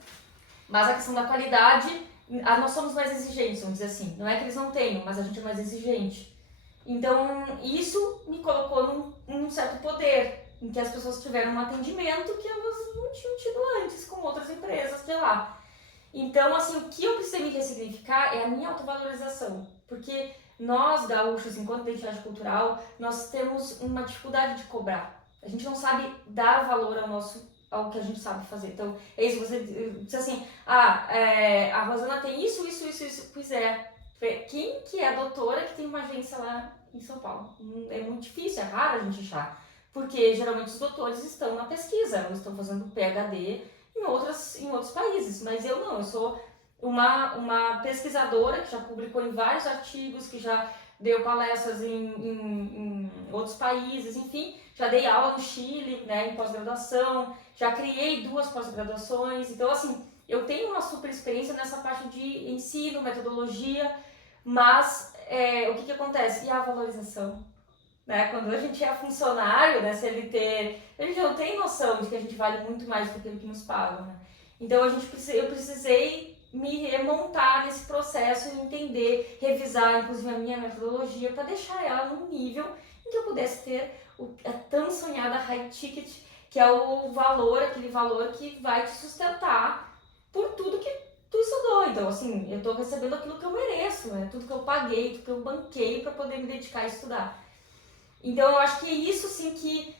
Mas a questão da qualidade, nós somos mais exigentes, vamos dizer assim. Não é que eles não tenham, mas a gente é mais exigente. Então, isso me colocou num certo poder, em que as pessoas tiveram um atendimento que elas não tinham tido antes com outras empresas, sei lá. Então, assim, o que eu precisei me ressignificar é a minha autovalorização. Porque nós, gaúchos, enquanto identidade cultural, nós temos uma dificuldade de cobrar. A gente não sabe dar valor ao que a gente sabe fazer. Então, é isso, você diz assim, a Rosana tem isso. Pois é, quem que é a doutora que tem uma agência lá em São Paulo? É muito difícil, é raro a gente achar. Porque geralmente os doutores estão na pesquisa, eles estão fazendo PhD em outros países. Mas eu sou uma pesquisadora que já publicou em vários artigos, que já deu palestras em outros países, enfim, já dei aula no Chile, né, em pós-graduação, já criei 2 pós-graduações, então assim, eu tenho uma super experiência nessa parte de ensino, metodologia, mas o que acontece? E a valorização? Né? Quando a gente é funcionário, né, CLT, a gente não tem noção de que a gente vale muito mais do que aquilo que nos pagam, né? Então eu precisei me remontar nesse processo e entender, revisar inclusive a minha metodologia para deixar ela num nível em que eu pudesse ter a tão sonhada high ticket, que é o valor, aquele valor que vai te sustentar por tudo que tu estudou. Então assim, eu tô recebendo aquilo que eu mereço, né? Tudo que eu paguei, tudo que eu banquei para poder me dedicar a estudar. Então eu acho que é isso sim que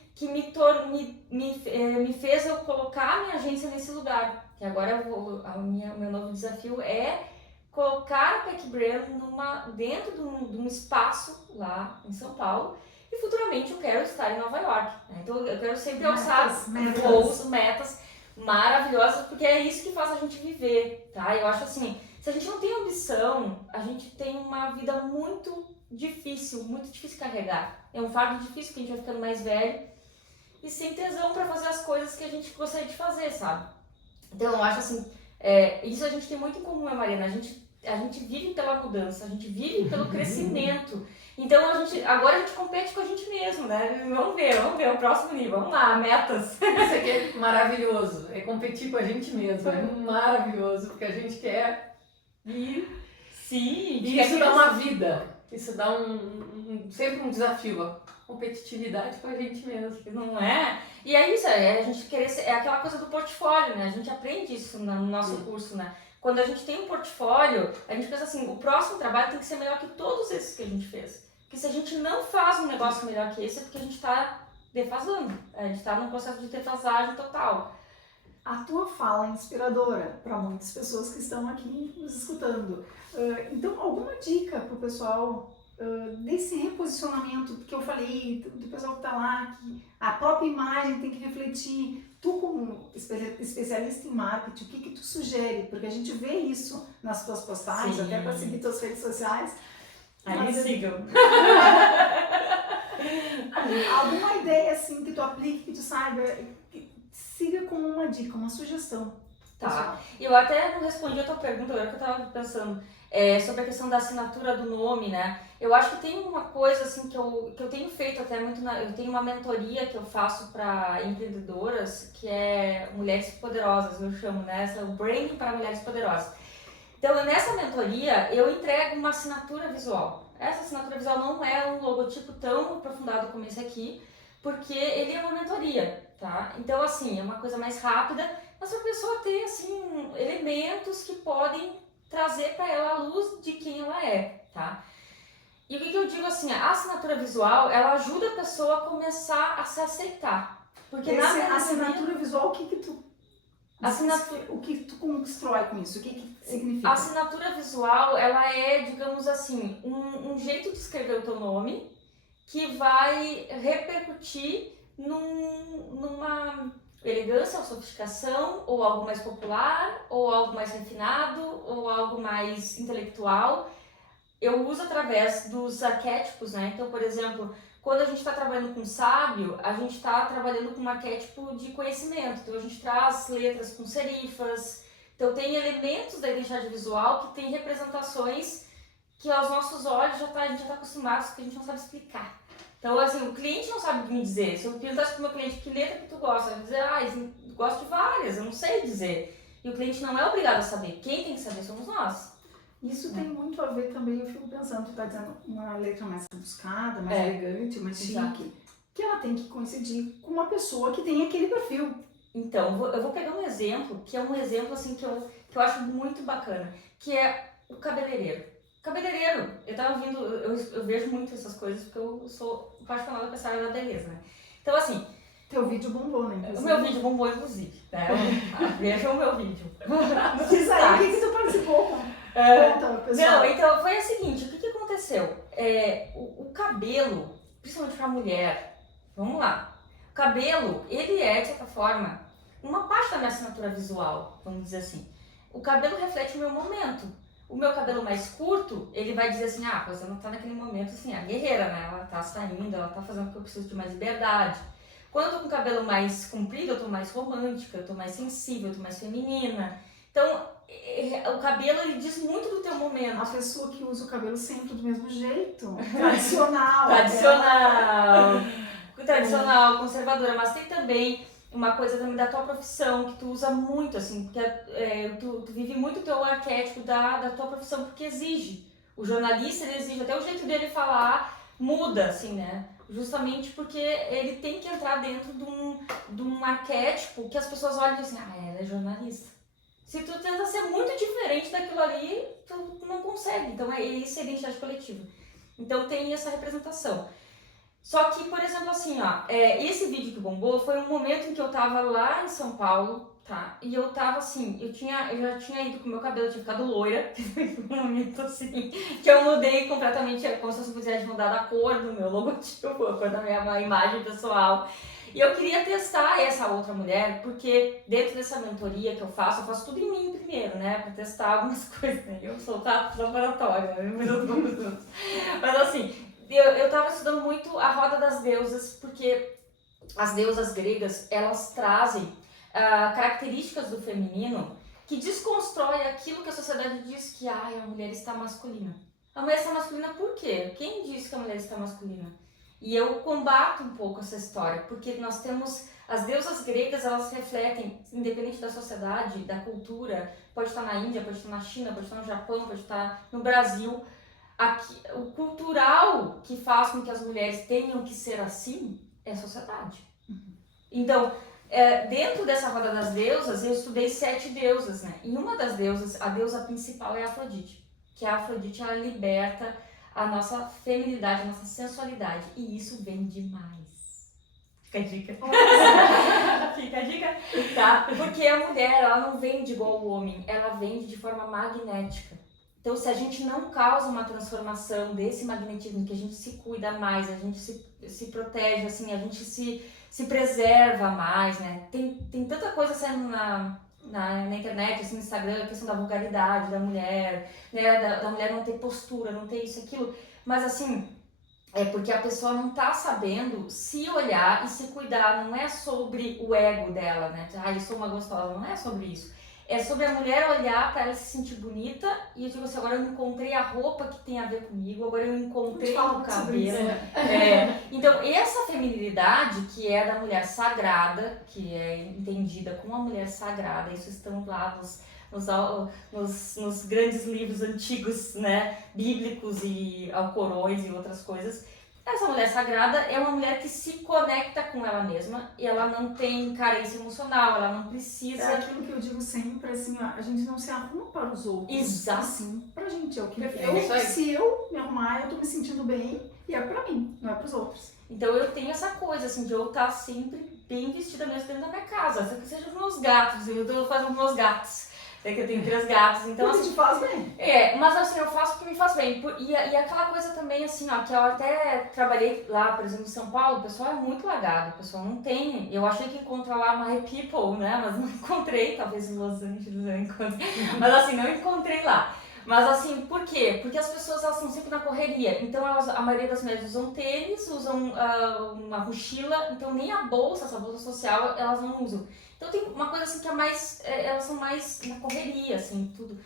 me fez eu colocar a minha agência nesse lugar. Que agora o meu novo desafio é colocar a Peck Brand dentro de um espaço lá em São Paulo, e futuramente eu quero estar em Nova York. Né? Então eu quero sempre alçar voos, metas maravilhosas, porque é isso que faz a gente viver, tá? Eu acho assim, se a gente não tem ambição, a gente tem uma vida muito difícil carregar. É um fardo difícil que a gente vai ficando mais velho e sem tesão para fazer as coisas que a gente gostaria de fazer, sabe? Então eu acho assim, isso a gente tem muito em comum, Mariana, a gente vive pela mudança, a gente vive pelo crescimento. Então agora a gente compete com a gente mesmo, né? Vamos ver o próximo nível, vamos lá, metas. Isso aqui é maravilhoso, é competir com a gente mesmo, é maravilhoso, porque a gente quer ir. Sim, E isso dá uma vida, isso dá sempre um desafio, a competitividade com a gente mesmo. Não é? E é isso, a gente querer ser, é aquela coisa do portfólio, né? A gente aprende isso no nosso curso, né? Quando a gente tem um portfólio, a gente pensa assim, o próximo trabalho tem que ser melhor que todos esses que a gente fez. Porque se a gente não faz um negócio melhor que esse, é porque a gente está defasando. A gente está num processo de defasagem total. A tua fala é inspiradora para muitas pessoas que estão aqui nos escutando. Então, alguma dica para o pessoal desse reposicionamento que eu falei, do pessoal que está lá, que a própria imagem tem que refletir. Tu, como especialista em marketing, o que tu sugere? Porque a gente vê isso nas tuas postagens, Sim. até para seguir tuas redes sociais. Aí me sigam. Alguma ideia assim que tu aplique, que tu saiba, que siga como uma dica, uma sugestão. Tá. Eu até não respondi a tua pergunta, agora que eu tava pensando sobre a questão da assinatura do nome, né? Eu acho que tem uma coisa assim que eu tenho feito até muito, eu tenho uma mentoria que eu faço para empreendedoras, que é Mulheres Poderosas, eu chamo, né? O Branding para Mulheres Poderosas. Então, nessa mentoria, eu entrego uma assinatura visual. Essa assinatura visual não é um logotipo tão aprofundado como esse aqui, porque ele é uma mentoria, tá? Então, assim, é uma coisa mais rápida, mas para a pessoa ter, assim, elementos que podem trazer para ela a luz de quem ela é, tá? E o que eu digo assim, a assinatura visual, ela ajuda a pessoa a começar a se aceitar. Porque a assinatura visual, o que tu constrói com isso? O que significa? A assinatura visual, ela é, digamos assim, um jeito de escrever o teu nome que vai repercutir numa elegância ou sofisticação, ou algo mais popular, ou algo mais refinado, ou algo mais intelectual. Eu uso através dos arquétipos, né? Então, por exemplo, quando a gente está trabalhando com sábio, a gente está trabalhando com um arquétipo de conhecimento. Então, a gente traz letras com serifas. Então, tem elementos da identidade visual que tem representações que aos nossos olhos a gente já está acostumado, porque a gente não sabe explicar. Então, assim, o cliente não sabe me dizer. Se eu perguntasse para o meu cliente que letra que tu gosta, ele vai dizer, eu gosto de várias, eu não sei dizer. E o cliente não é obrigado a saber. Quem tem que saber somos nós. Isso tem muito a ver também, eu fico pensando, tu tá dizendo uma letra mais rebuscada, mais elegante, mais chique, que ela tem que coincidir com uma pessoa que tem aquele perfil. Então, eu vou pegar um exemplo, que é um exemplo assim que eu acho muito bacana, que é o cabeleireiro. Cabeleireiro, eu tava ouvindo, eu vejo muito essas coisas porque eu sou apaixonada por essa área da beleza, né? Então, assim... Teu vídeo bombou, né? Inclusive. O meu vídeo bombou, inclusive, né? Vejam o meu vídeo. Diz aí, o que tu participou? Conta, pessoal. Não, então, foi o seguinte, o que aconteceu? O cabelo, principalmente pra mulher, vamos lá. O cabelo, ele é, de certa forma, uma parte da minha assinatura visual, vamos dizer assim. O cabelo reflete o meu momento. O meu cabelo mais curto, ele vai dizer assim, a Rosana tá naquele momento assim, a guerreira, né? Ela tá saindo, ela tá fazendo o que eu preciso de mais liberdade. Quando eu tô com o cabelo mais comprido, eu tô mais romântica, eu tô mais sensível, eu tô mais feminina. Então, o cabelo, ele diz muito do teu momento. A pessoa que usa o cabelo sempre do mesmo jeito, tradicional. Tradicional, conservadora, mas tem também uma coisa também da tua profissão, que tu usa muito, assim, porque tu vive muito o teu arquétipo da tua profissão, porque exige. O jornalista, ele exige, até o jeito dele falar muda, assim, né? Justamente porque ele tem que entrar dentro de um arquétipo que as pessoas olham e dizem, ela é jornalista. Se tu tenta ser muito diferente daquilo ali, tu não consegue. Então, isso é identidade coletiva. Então, tem essa representação. Só que, por exemplo, assim, esse vídeo que bombou foi um momento em que eu tava lá em São Paulo, tá? E eu tava assim, eu já tinha ido com o meu cabelo, eu tinha ficado loira, um momento assim, que eu mudei completamente, como se eu tivesse mudado a cor do meu logotipo, a cor da minha imagem pessoal. E eu queria testar essa outra mulher, porque dentro dessa mentoria que eu faço tudo em mim primeiro, né? Pra testar algumas coisas, né? Eu sou laboratório, né? Mas assim, eu tava estudando muito a roda das deusas, porque as deusas gregas, elas trazem características do feminino que desconstrói aquilo que a sociedade diz que a mulher está masculina. A mulher está masculina por quê? Quem diz que a mulher está masculina? E eu combato um pouco essa história, porque nós temos as deusas gregas, elas refletem, independente da sociedade, da cultura, pode estar na Índia, pode estar na China, pode estar no Japão, pode estar no Brasil. Aqui, o cultural que faz com que as mulheres tenham que ser assim é a sociedade. Então, dentro dessa roda das deusas, eu estudei 7 deusas, né? E uma das deusas, a deusa principal é a Afrodite, que a Afrodite, ela liberta a nossa feminilidade, a nossa sensualidade, e isso vem demais. Fica a dica. Fica a dica, tá? Porque a mulher, ela não vende igual o homem, ela vende de forma magnética. Então, se a gente não causa uma transformação desse magnetismo, que a gente se cuida mais, a gente se protege, assim, a gente se preserva mais, né? Tem tanta coisa saindo na internet, assim, no Instagram, a questão da vulgaridade da mulher, né? Da mulher não ter postura, não ter isso, aquilo. Mas, assim, é porque a pessoa não tá sabendo se olhar e se cuidar. Não é sobre o ego dela, né? Eu sou uma gostosa. Não é sobre isso. É sobre a mulher olhar para ela se sentir bonita e eu digo assim, agora eu encontrei a roupa que tem a ver comigo, agora eu encontrei o cabelo. Então, essa feminilidade que é da mulher sagrada, que é entendida como a mulher sagrada, isso estão lá nos grandes livros antigos, né, bíblicos e alcorões e outras coisas. Essa mulher sagrada é uma mulher que se conecta com ela mesma e ela não tem carência emocional, ela não precisa... É aquilo que eu digo sempre, assim, a gente não se arruma para os outros. Exato. Assim, pra gente, é o que Perfeito. se eu me arrumar, eu tô me sentindo bem e é pra mim, não é pros outros. Então eu tenho essa coisa, assim, de eu estar sempre bem vestida mesmo dentro da minha casa, seja com meus gatos, eu tô fazendo com meus gatos. É que eu tenho 3 gatos, então Isso te faz bem. mas assim, eu faço porque me faz bem. E aquela coisa também, assim, ó, que eu até trabalhei lá, por exemplo, em São Paulo, o pessoal é muito largado, o pessoal não tem. Eu achei que encontrar lá My People, né? Mas não encontrei, talvez em Los Angeles eu encontre. Mas assim, não encontrei lá. Mas assim, por quê? Porque as pessoas, elas estão sempre na correria. Então, a maioria das mulheres usam tênis, usam uma mochila, então nem a bolsa, essa bolsa social, elas não usam. Então tem uma coisa assim que é mais, elas são mais na correria, assim, tudo.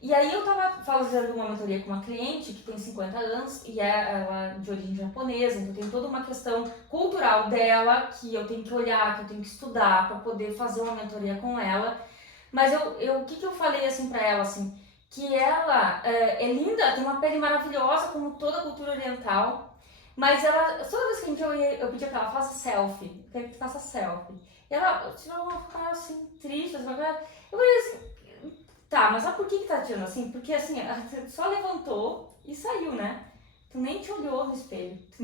E aí eu tava fazendo uma mentoria com uma cliente que tem 50 anos e ela de origem japonesa, então tem toda uma questão cultural dela que eu tenho que olhar, que eu tenho que estudar para poder fazer uma mentoria com ela. Mas o que eu falei assim para ela, assim, que ela é linda, tem uma pele maravilhosa como toda a cultura oriental, mas ela, toda vez que eu pedia pra ela, faça selfie, eu quero que faça selfie. E ela tirou uma cara assim, triste, assim, eu falei assim, tá, mas sabe por que tá tirando assim? Porque assim, só levantou e saiu, né? Tu nem te olhou no espelho, tu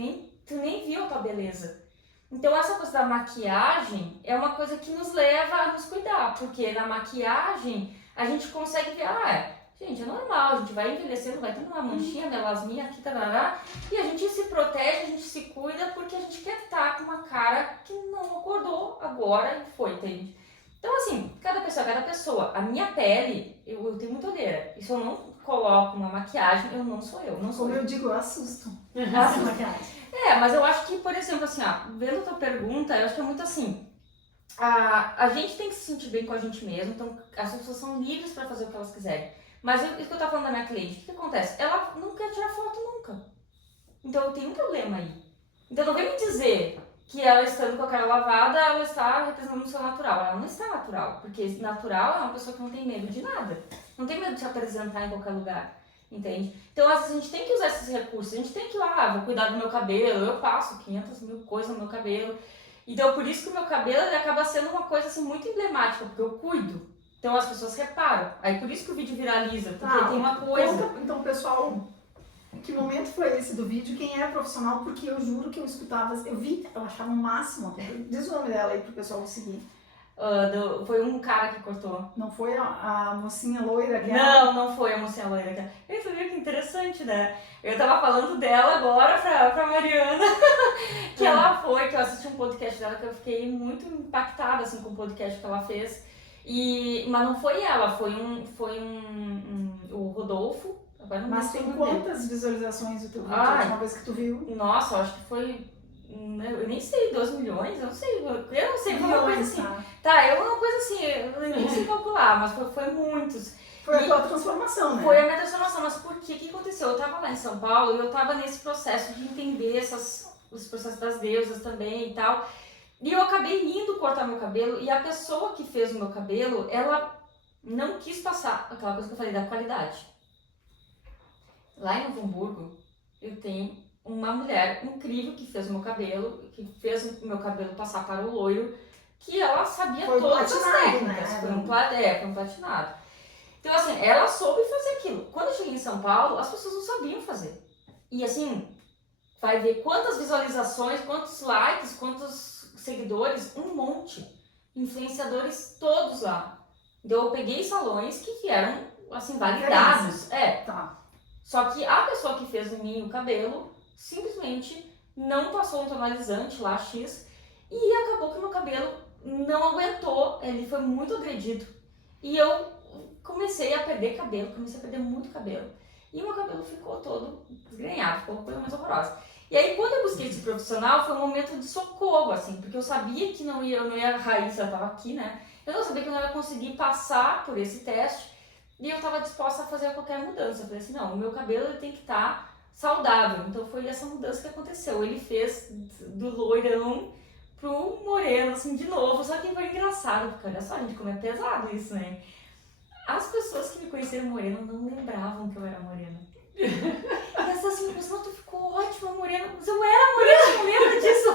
nem viu a tua beleza. Então essa coisa da maquiagem é uma coisa que nos leva a nos cuidar, porque na maquiagem a gente consegue ver, gente, é normal, a gente vai envelhecendo, vai tendo uma manchinha, melasminha aqui, tarará, e a gente se protege, a gente se cuida porque a gente quer estar com uma cara que não acordou agora e foi, entende? Então assim, cada pessoa, a minha pele, eu tenho muita olheira, isso eu não coloco uma maquiagem, eu não sou eu, não sou Como eu. eu digo, eu assusto. Assusta. Maquiagem. Mas eu acho que, por exemplo, assim, ó, vendo a tua pergunta, eu acho que é muito assim, a gente tem que se sentir bem com a gente mesmo, então as pessoas são livres para fazer o que elas quiserem. Mas isso que eu tava falando da minha cliente, o que acontece? Ela não quer tirar foto nunca. Então tem um problema aí. Então não vem me dizer que ela estando com a cara lavada, ela está representando o seu natural. Ela não está natural, porque natural é uma pessoa que não tem medo de nada. Não tem medo de se apresentar em qualquer lugar, entende? Então às vezes a gente tem que usar esses recursos, a gente tem que, vou cuidar do meu cabelo, eu passo 500 mil coisas no meu cabelo. Então por isso que o meu cabelo ele acaba sendo uma coisa assim muito emblemática, porque eu cuido. Então as pessoas reparam. Aí por isso que o vídeo viraliza, porque tem uma coisa. Então, pessoal, que momento foi esse do vídeo? Quem é profissional? Porque eu juro que eu escutava, eu achava o máximo. Diz o nome dela aí pro pessoal seguir. Foi um cara que cortou. Não foi a mocinha loira que Não foi a mocinha loira. Você viu que interessante, né? Eu tava falando dela agora pra Mariana, que ela foi, que eu assisti um podcast dela que eu fiquei muito impactada assim, com o podcast que ela fez. Mas não foi ela, foi o Rodolfo. Agora não Mas sei tem o nome dele. quantas visualizações o teu vídeo a última vez que tu viu? Nossa, eu acho que foi. Eu nem sei, 2 milhões? Eu não sei, foi uma coisa assim. Tá, eu uma coisa assim, eu nem sei calcular, mas foi muitos. Foi a tua transformação, né? Foi a minha transformação, mas por quê? O que aconteceu? Eu tava lá em São Paulo e eu tava nesse processo de entender os processos das deusas também e tal. E eu acabei indo cortar meu cabelo e a pessoa que fez o meu cabelo, ela não quis passar aquela coisa que eu falei da qualidade. Lá em Novo Hamburgo, eu tenho uma mulher incrível que fez o meu cabelo, que fez o meu cabelo passar para o loiro, que ela sabia foi todas as platinado, técnicas. né? Foi um platinado. Então, assim, ela soube fazer aquilo. Quando eu cheguei em São Paulo, as pessoas não sabiam fazer. E, assim, vai ver quantas visualizações, quantos likes, quantos seguidores, um monte. Influenciadores todos lá. Então, eu peguei salões que eram, assim, validados. Tá. Só que a pessoa que fez em mim o cabelo simplesmente não passou um tonalizante lá, X, e acabou que meu cabelo não aguentou, ele foi muito agredido. E eu comecei a perder cabelo, comecei a perder muito cabelo. E meu cabelo ficou todo desgrenhado, ficou uma coisa mais horrorosa. E aí, quando eu busquei esse profissional, foi um momento de socorro, assim, porque eu sabia que eu não ia, a Raíssa estava aqui, né? Eu não sabia que eu não ia conseguir passar por esse teste. E eu estava disposta a fazer qualquer mudança. Eu falei assim, não, o meu cabelo ele tem que estar saudável. Então foi essa mudança que aconteceu. Ele fez do loirão pro moreno, assim, de novo. Só que foi engraçado, porque olha só, gente, como é pesado isso, né? As pessoas que me conheceram morena não lembravam que eu era morena. E elas assim, pessoal, tu ficou ótima morena. Mas eu era morena, não lembro disso.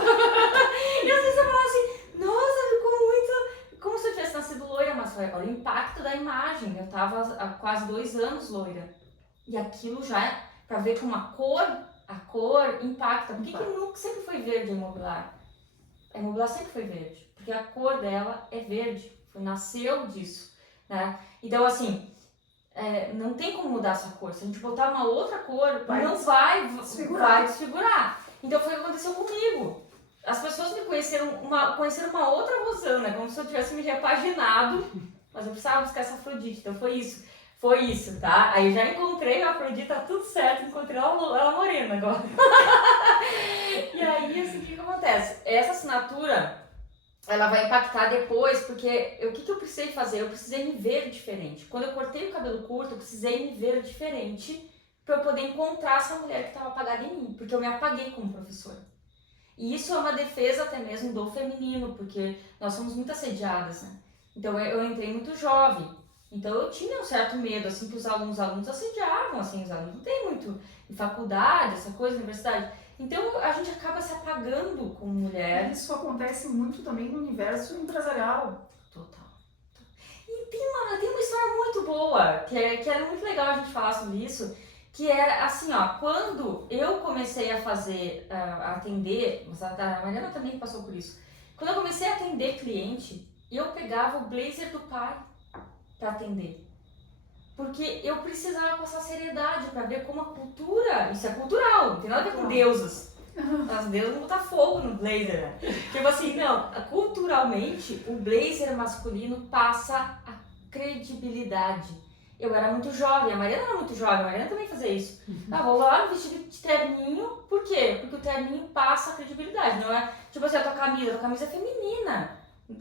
E às vezes eu falava assim, nossa, ficou muito... Como se eu tivesse nascido loira, mas foi o impacto da imagem. Eu tava há quase 2 anos loira. E aquilo já, pra ver como a cor impacta. Por que nunca sempre foi verde a Imobilar? A Imobilar sempre foi verde. Porque a cor dela é verde. Nasceu disso, né? Então, assim, não tem como mudar essa cor. Se a gente botar uma outra cor, não vai desfigurar. Então, foi o que aconteceu comigo. As pessoas me conheceram uma outra Rosana, como se eu tivesse me repaginado, mas eu precisava buscar essa Afrodite, então foi isso, tá? Aí eu já encontrei a Afrodite, tá tudo certo, encontrei ela morena agora. E aí, assim, o que acontece? Essa assinatura, ela vai impactar depois, porque o que eu precisei fazer? Eu precisei me ver diferente. Quando eu cortei o cabelo curto, eu precisei me ver diferente para eu poder encontrar essa mulher que estava apagada em mim, porque eu me apaguei como professora. E isso é uma defesa até mesmo do feminino, porque nós somos muito assediadas, né? Então eu entrei muito jovem, então eu tinha um certo medo, assim, que os alunos assediavam, assim, os alunos não tem muito em faculdade, essa coisa, universidade. Então a gente acaba se apagando como mulher. Isso acontece muito também no universo empresarial. Total. E tem uma história muito boa, que é muito legal a gente falar sobre isso, que é assim, ó, quando eu comecei a fazer, a atender, mas a Mariana também passou por isso, quando eu comecei a atender cliente, eu pegava o blazer do pai para atender. Porque eu precisava passar seriedade para ver como a cultura, isso é cultural, não tem nada a ver com deusas. As deusas vão botar fogo no blazer, né? Tipo assim, não, culturalmente o blazer masculino passa a credibilidade. eu era muito jovem, a Mariana era muito jovem, a Mariana também fazia isso. Vou lá no vestido de terninho, por quê? Porque o terninho passa a credibilidade, não é? Tipo assim, a tua camisa é feminina,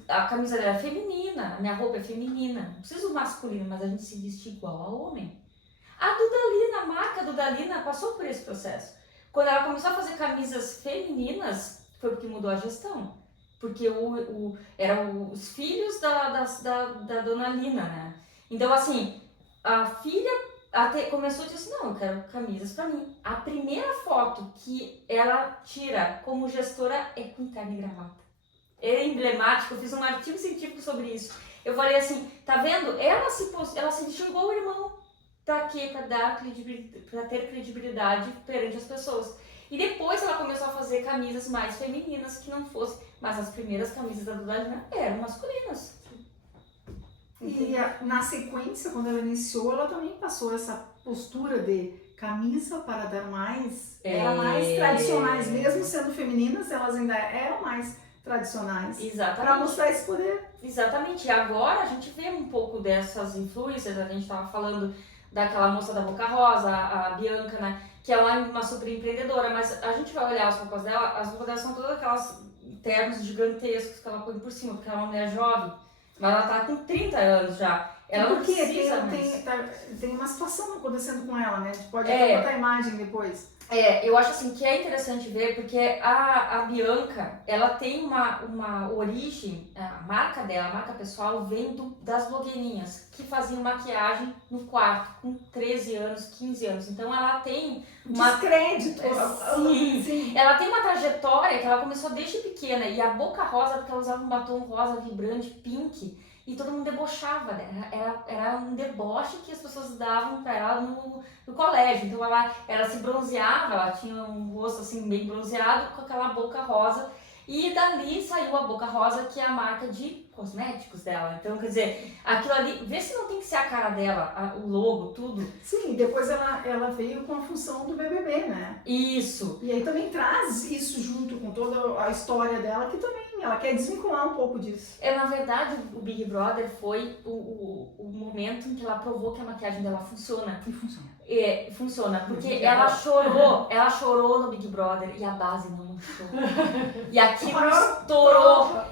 a camisa dela é feminina, a minha roupa é feminina, não preciso masculino, mas a gente se veste igual a homem. A Dudalina, a marca Dudalina passou por esse processo. Quando ela começou a fazer camisas femininas, foi porque mudou a gestão. Porque eram os filhos da dona Lina, né? Então, assim, a filha começou a dizer assim, não, eu quero camisas pra mim. A primeira foto que ela tira como gestora é com terno e gravata. É emblemático, eu fiz um artigo científico sobre isso. Eu falei assim, tá vendo? Ela se vestiu igual o irmão. Pra quê? Pra ter credibilidade perante as pessoas. E depois ela começou a fazer camisas mais femininas que não fossem, mas as primeiras camisas da Dudalina eram masculinas. E na sequência, quando ela iniciou, ela também passou essa postura de camisa para dar mais, eram mais tradicionais, mesmo sendo femininas, elas ainda eram mais tradicionais. Exatamente. Para mostrar esse poder. Exatamente. E agora a gente vê um pouco dessas influências, a gente estava falando daquela moça da Boca Rosa, a Bianca, né? Que ela é uma super empreendedora, mas a gente vai olhar as roupas dela são todas aquelas ternos gigantescos que ela põe por cima, porque ela é uma mulher jovem, mas ela tá com 30 anos já. Ela não precisa mais. Tem uma situação acontecendo com ela, né? A gente pode até botar a imagem depois. Eu acho assim que é interessante ver, porque a Bianca, ela tem uma origem, a marca dela, a marca pessoal, vem das blogueirinhas que faziam maquiagem no quarto, com 13 anos, 15 anos. Então ela tem uma... Descrédito. Sim. Ela tem uma trajetória que ela começou desde pequena, e a Boca Rosa, porque ela usava um batom rosa vibrante, pink, e todo mundo debochava dela. Era um deboche que as pessoas davam pra ela no colégio. Então ela se bronzeava, ela tinha um rosto assim bem bronzeado com aquela boca rosa. E dali saiu a Boca Rosa, que é a marca de cosméticos dela. Então, quer dizer, aquilo ali, vê se não tem que ser a cara dela, o logo, tudo. Sim, depois ela veio com a função do BBB, né? Isso. E aí também traz isso junto com toda a história dela, que também ela quer desvincular um pouco disso. Na verdade, o Big Brother foi o momento em que ela provou que a maquiagem dela funciona. E funciona. Funciona, porque ela chorou no Big Brother e a base não manchou. E aquilo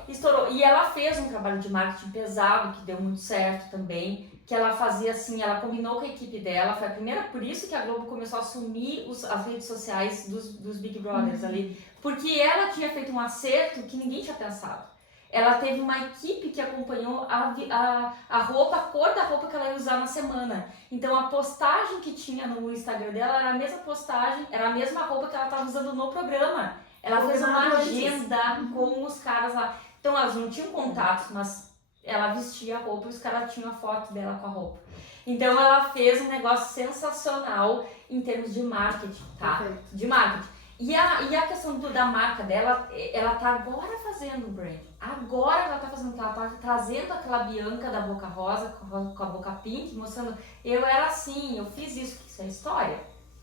estourou. E ela fez um trabalho de marketing pesado, que deu muito certo também, que ela fazia assim, ela combinou com a equipe dela, foi a primeira, por isso que a Globo começou a assumir as redes sociais dos Big Brothers ali, porque ela tinha feito um acerto que ninguém tinha pensado. Ela teve uma equipe que acompanhou a roupa, a cor da roupa que ela ia usar na semana. Então a postagem que tinha no Instagram dela era a mesma postagem, era a mesma roupa que ela estava usando no programa. Ela fez uma agenda com os caras lá. Então elas não tinham contatos, mas ela vestia a roupa e os caras tinham a foto dela com a roupa. Então ela fez um negócio sensacional em termos de marketing, tá? Perfeito. De marketing. E a questão da marca dela, ela tá agora fazendo o brand. Agora ela tá fazendo, ela tá trazendo aquela Bianca da Boca Rosa com a boca pink, mostrando, eu era assim, eu fiz isso, que isso é história.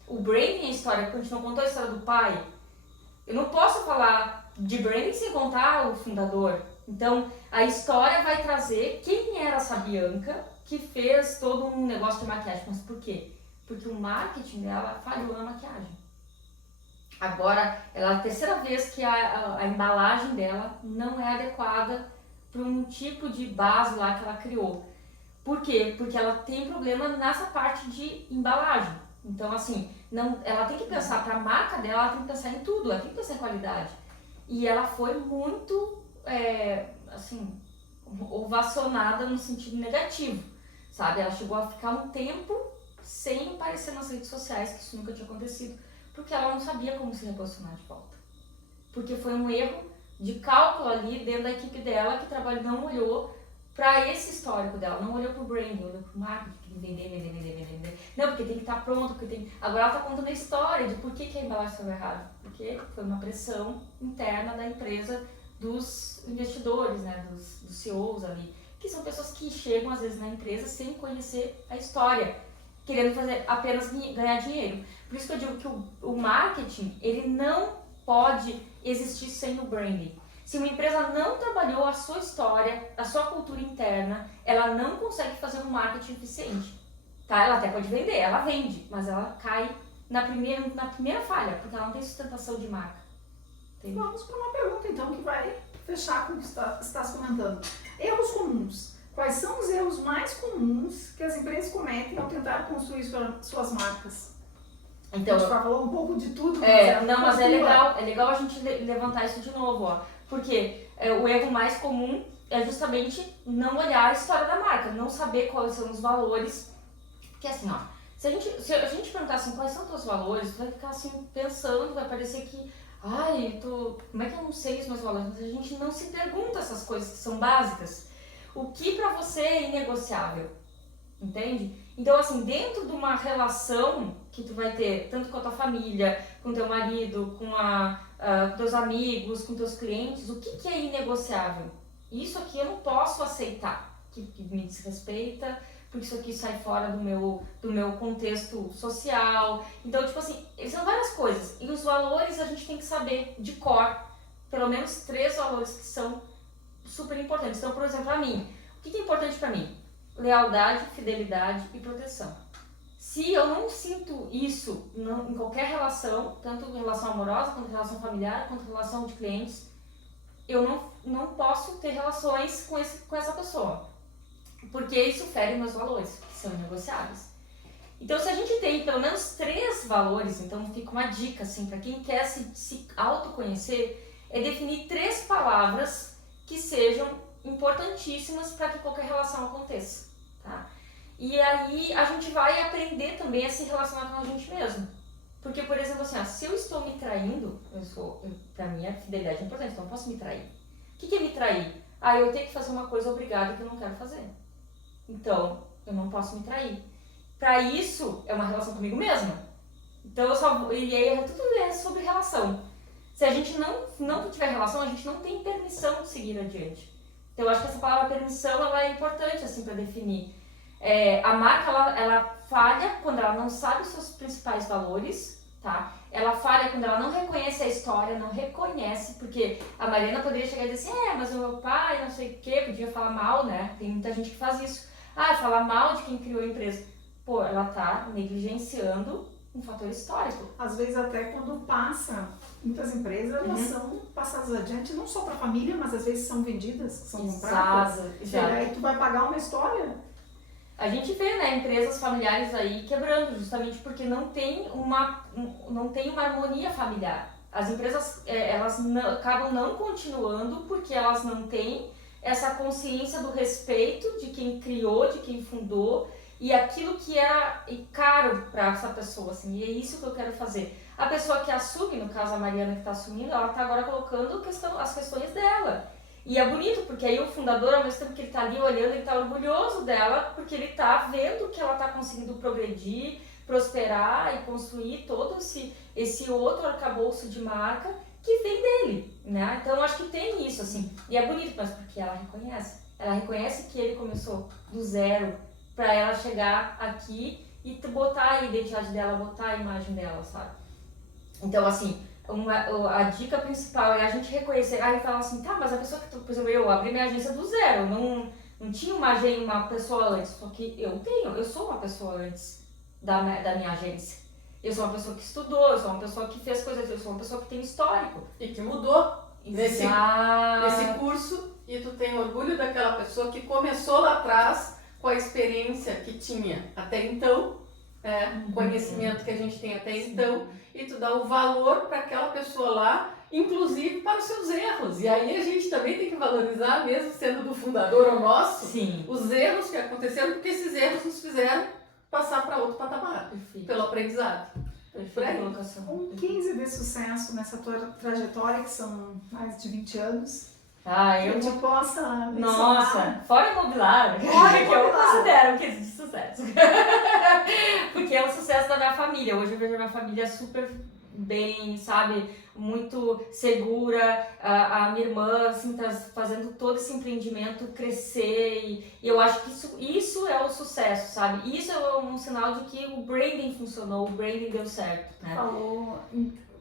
O branding é história, porque a gente não contou a história do pai. Eu não posso falar de branding sem contar o fundador. Então, a história vai trazer quem era essa Bianca que fez todo um negócio de maquiagem. Mas por quê? Porque o marketing dela falhou na maquiagem. Agora, ela é a terceira vez que a embalagem dela não é adequada para um tipo de base lá que ela criou. Por quê? Porque ela tem problema nessa parte de embalagem. Então, assim, ela tem que pensar, para a marca dela, ela tem que pensar em tudo, ela tem que pensar em qualidade. E ela foi muito, assim, ovacionada no sentido negativo, sabe? Ela chegou a ficar um tempo sem aparecer nas redes sociais, que isso nunca tinha acontecido, porque ela não sabia como se reposicionar de volta. Porque foi um erro de cálculo ali dentro da equipe dela, que não olhou para esse histórico dela, não olhou para o branding, olhou para o marketing, vender. Não, porque tem que estar pronto, agora ela está contando a história de por que a embalagem estava errada. Porque foi uma pressão interna da empresa, dos investidores, né, dos CEOs ali, que são pessoas que chegam às vezes na empresa sem conhecer a história, querendo apenas ganhar dinheiro. Por isso que eu digo que o marketing, ele não pode existir sem o branding. Se uma empresa não trabalhou a sua história, a sua cultura interna, ela não consegue fazer um marketing eficiente. tá? Ela até pode vender, ela vende, mas ela cai na primeira falha, porque ela não tem sustentação de marca. Entende? Vamos para uma pergunta então que vai fechar com o que estás comentando. Erros comuns. Quais são os erros mais comuns que as empresas cometem ao tentar construir suas marcas? Então, a gente falou um pouco de tudo. mas é legal a gente levantar isso de novo, ó. Porque o erro mais comum é justamente não olhar a história da marca, não saber quais são os valores. Porque assim, ó, se a gente perguntar assim, quais são os teus valores, tu vai ficar assim pensando, vai parecer que, como é que eu não sei os meus valores? Mas a gente não se pergunta essas coisas que são básicas. O que pra você é inegociável? Entende? Então, assim, dentro de uma relação que tu vai ter, tanto com a tua família, com teu marido, com teus amigos, com teus clientes, o que é inegociável? Isso aqui eu não posso aceitar, que me desrespeita, porque isso aqui sai fora do meu contexto social. Então, tipo assim, são várias coisas. E os valores a gente tem que saber de cor, pelo menos 3 valores que são super importantes. Então, por exemplo, pra mim, o que é importante pra mim? Lealdade, fidelidade e proteção. Se eu não sinto isso em qualquer relação, tanto em relação amorosa, quanto em relação familiar, quanto em relação de clientes, eu não posso ter relações com essa pessoa. Porque isso fere meus valores, que são negociáveis. Então, se a gente tem pelo menos 3 valores, então fica uma dica assim, para quem quer se autoconhecer, é definir 3 palavras que sejam importantíssimas para que qualquer relação aconteça, tá? E aí a gente vai aprender também a se relacionar com a gente mesmo. Porque, por exemplo, assim, se eu estou me traindo, pra mim a fidelidade é importante, então eu posso me trair. O que é me trair? Eu tenho que fazer uma coisa obrigada que eu não quero fazer. Então, eu não posso me trair. Pra isso, é uma relação comigo mesma. Então, e aí tudo é sobre relação. Se a gente não tiver relação, a gente não tem permissão de seguir adiante. Então, eu acho que essa palavra permissão, ela é importante, assim, pra definir. A marca, ela falha quando ela não sabe os seus principais valores, tá? Ela falha quando ela não reconhece a história, não reconhece, porque a Mariana poderia chegar e dizer assim, mas o meu pai, não sei o quê, podia falar mal, né? Tem muita gente que faz isso. Falar mal de quem criou a empresa. Pô, ela tá negligenciando um fator histórico. Às vezes até quando passa, muitas empresas elas são passadas adiante, não só para a família, mas às vezes são vendidas, são compradas. Exato. E aí tu vai pagar uma história. A gente vê, né, empresas familiares aí quebrando, justamente porque não tem uma harmonia familiar. As empresas, elas acabam não continuando porque elas não têm essa consciência do respeito de quem criou, de quem fundou e aquilo que era caro para essa pessoa, assim, e é isso que eu quero fazer. A pessoa que assume, no caso a Mariana que está assumindo, ela está agora colocando as questões dela. E é bonito, porque aí o fundador, ao mesmo tempo que ele está ali olhando, ele está orgulhoso dela, porque ele está vendo que ela está conseguindo progredir, prosperar e construir todo esse outro arcabouço de marca que vem dele, né? Então, eu acho que tem isso, assim. E é bonito, mas porque ela reconhece. Ela reconhece que ele começou do zero para ela chegar aqui e botar a identidade dela, botar a imagem dela, sabe? Então, assim, a dica principal é a gente reconhecer. Aí fala assim, mas a pessoa que, por exemplo, eu abri minha agência do zero, não tinha uma pessoa antes, só que eu sou uma pessoa antes da minha agência. Eu sou uma pessoa que estudou, eu sou uma pessoa que fez coisas, eu sou uma pessoa que tem histórico. E que mudou nesse curso, e tu tem orgulho daquela pessoa que começou lá atrás com a experiência que tinha até então, o conhecimento que a gente tem até então, e tu dá o valor para aquela pessoa lá, inclusive para os seus erros. E aí a gente também tem que valorizar, mesmo sendo do fundador ou nosso, os erros que aconteceram, porque esses erros nos fizeram passar para outro patamar, pelo aprendizado. Um 15 de sucesso nessa tua trajetória, que são mais de 20 anos. Eu te possa mencionar. Nossa, fora imobiliário, que eu considero um 15 de sucesso. Porque é o sucesso da minha família. Hoje eu vejo a minha família super bem, sabe? Muito segura. A minha irmã, assim, tá fazendo todo esse empreendimento crescer. E eu acho que isso é o sucesso, sabe? Isso é um sinal de que o branding funcionou, o branding deu certo, né? Falou,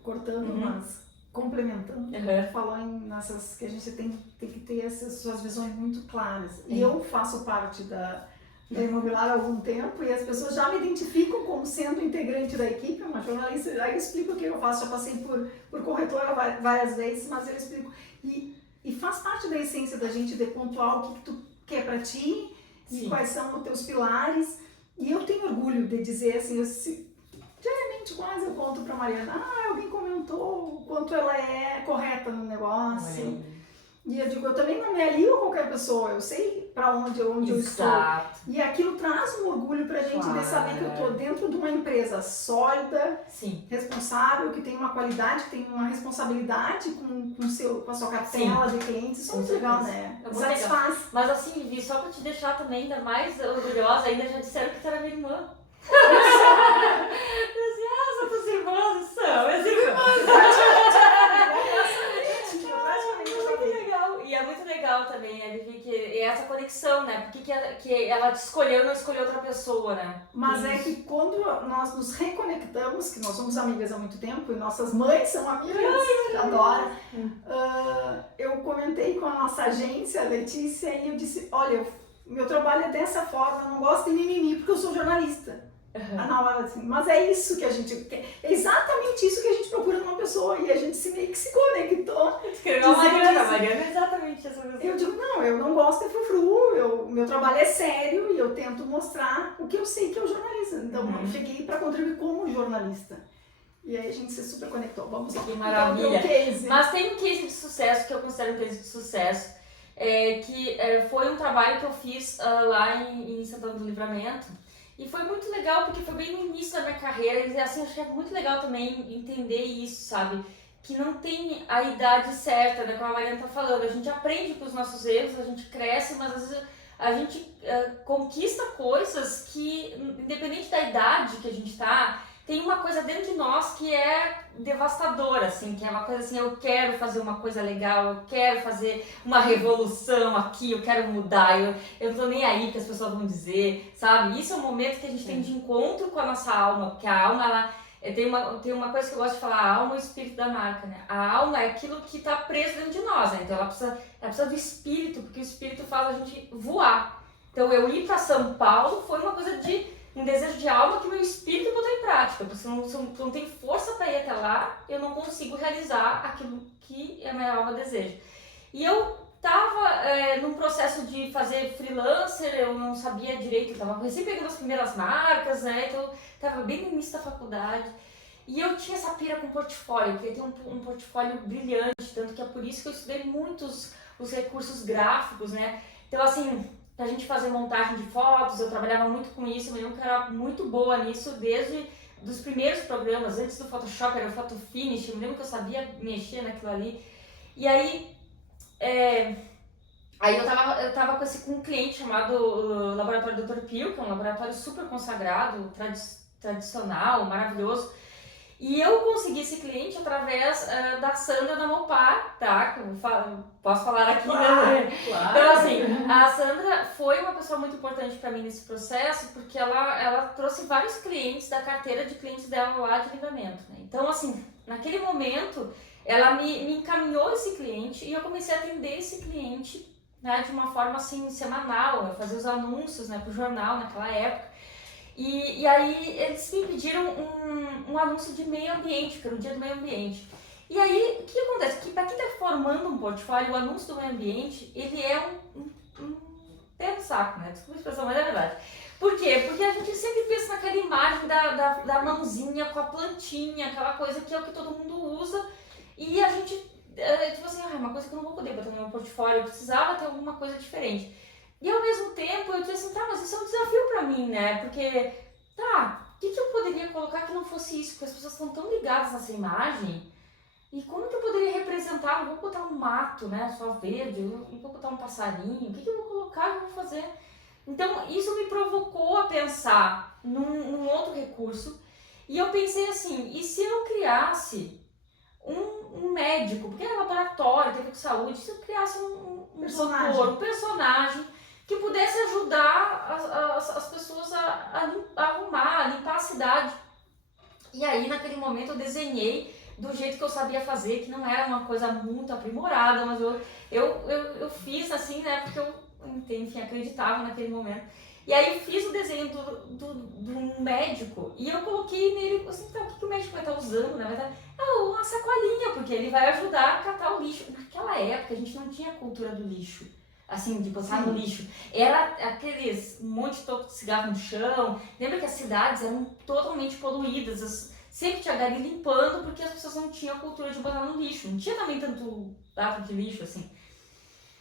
cortando, mas complementando, falou nessas que a gente tem que ter essas suas visões muito claras. E eu faço parte da Imobiliar há algum tempo e as pessoas já me identificam como sendo integrante da equipe, uma jornalista. Aí eu explico o que eu faço, já passei por corretora várias vezes, mas eu explico. E faz parte da essência da gente de pontuar o que tu quer para ti e quais são os teus pilares. E eu tenho orgulho de dizer assim, diariamente quase eu conto para Mariana, alguém comentou o quanto ela é correta no negócio. E eu digo, eu também não me alio a qualquer pessoa, eu sei para onde eu estou. E aquilo traz um orgulho pra gente de saber que eu tô dentro de uma empresa sólida, responsável, que tem uma qualidade, que tem uma responsabilidade com a sua cartela de clientes. Isso é muito legal, né? Satisfaz. Legal. Mas assim, Vivi, só pra te deixar também ainda mais orgulhosa, ainda já disseram que tu era minha irmã. São tuas irmãs, são as irmãs. E é muito legal também, Vivi, que essa conexão, né? Porque que ela te escolheu e não escolheu outra pessoa, né? Mas é que quando nós nos reconectamos, que nós somos amigas há muito tempo e nossas mães são amigas, adoro. Eu comentei com a nossa agência, a Letícia, e eu disse, olha, meu trabalho é dessa forma, eu não gosto de mimimi porque eu sou jornalista. Na hora assim, mas é isso que a gente quer, é exatamente isso que a gente procura numa pessoa e a gente meio que se conectou. Escreveu a Mariana é exatamente essa pessoa. Eu digo, não, eu não gosto de frufru, meu trabalho é sério e eu tento mostrar o que eu sei que é o jornalismo. Então eu cheguei para contribuir como jornalista. E aí a gente se super conectou. Vamos lá. Que maravilha. Então, case. Mas tem um case de sucesso que eu considero um case de sucesso, que foi um trabalho que eu fiz lá em Santana do Livramento. E foi muito legal, porque foi bem no início da minha carreira, e assim, acho que é muito legal também entender isso, sabe? Que não tem a idade certa, né? Como a Mariana tá falando, a gente aprende com os nossos erros, a gente cresce, mas às vezes a gente conquista coisas que, independente da idade que a gente tá, tem uma coisa dentro de nós que é devastadora, assim, que é uma coisa assim, eu quero fazer uma coisa legal, eu quero fazer uma revolução aqui, eu quero mudar, eu não tô nem aí que as pessoas vão dizer, sabe? Isso é um momento que a gente tem de encontro com a nossa alma, porque a alma, ela tem uma coisa que eu gosto de falar, a alma é o espírito da marca, né? A alma é aquilo que tá preso dentro de nós, né? Então ela precisa do espírito, porque o espírito faz a gente voar. Então eu ir para São Paulo foi uma coisa de um desejo de alma que meu espírito botou em prática, porque se eu não tenho força para ir até lá, eu não consigo realizar aquilo que a minha alma deseja. E eu estava num processo de fazer freelancer, eu não sabia direito, eu estava recém pegando as primeiras marcas, né? Então eu estava bem no início da faculdade. E eu tinha essa pira com portfólio, eu queria ter um portfólio brilhante, tanto que é por isso que eu estudei muitos os recursos gráficos, né? Então assim, pra gente fazer montagem de fotos, eu trabalhava muito com isso, eu me lembro que eu era muito boa nisso desde dos primeiros programas, antes do Photoshop era o Photo Finish, eu me lembro que eu sabia mexer naquilo ali. E aí, eu tava com um cliente chamado Laboratório Dr. Pio, que é um laboratório super consagrado, tradicional, maravilhoso. E eu consegui esse cliente através da Sandra da Mopar, tá? Posso falar aqui, né? Claro. Então, assim, a Sandra foi uma pessoa muito importante para mim nesse processo, porque ela trouxe vários clientes da carteira de clientes dela lá de Livramento, né? Então, assim, naquele momento, ela me encaminhou esse cliente e eu comecei a atender esse cliente, né, de uma forma, assim, semanal. Eu fazia os anúncios, né, pro jornal naquela época. E aí eles me pediram um anúncio de meio ambiente, que era o dia do meio ambiente. E aí, o que acontece? Que para quem está formando um portfólio, o anúncio do meio ambiente, ele é um pé no saco, né? Desculpa a expressão, mas é verdade. Por quê? Porque a gente sempre pensa naquela imagem da mãozinha com a plantinha, aquela coisa que é o que todo mundo usa. E a gente, tipo assim, uma coisa que eu não vou poder botar no meu portfólio, eu precisava ter alguma coisa diferente. E ao mesmo tempo eu disse assim, tá, mas isso é um desafio pra mim, né? Porque, tá, o que eu poderia colocar que não fosse isso? Porque as pessoas estão tão ligadas nessa imagem. E como que eu poderia representar? Não vou botar um mato, né? Só verde, não vou botar um passarinho. O que eu vou colocar? O que eu vou fazer? Então, isso me provocou a pensar num outro recurso. E eu pensei assim, e se eu criasse um médico, porque é laboratório, tem a ver com saúde, se eu criasse um personagem que pudesse ajudar as pessoas a arrumar, a limpar a cidade. E aí, naquele momento, eu desenhei do jeito que eu sabia fazer, que não era uma coisa muito aprimorada, mas eu fiz assim, né, porque eu, enfim, acreditava naquele momento. E aí eu fiz o desenho do médico e eu coloquei nele, assim, então, o que o médico vai estar usando, né? Vai estar, uma sacolinha, porque ele vai ajudar a catar o lixo. Naquela época a gente não tinha cultura do lixo, assim, de botar no lixo. Era aqueles monte de toco de cigarro no chão. Lembra que as cidades eram totalmente poluídas, sempre tinha gari limpando, porque as pessoas não tinham a cultura de botar no lixo. Não tinha também tanto lata de lixo, assim.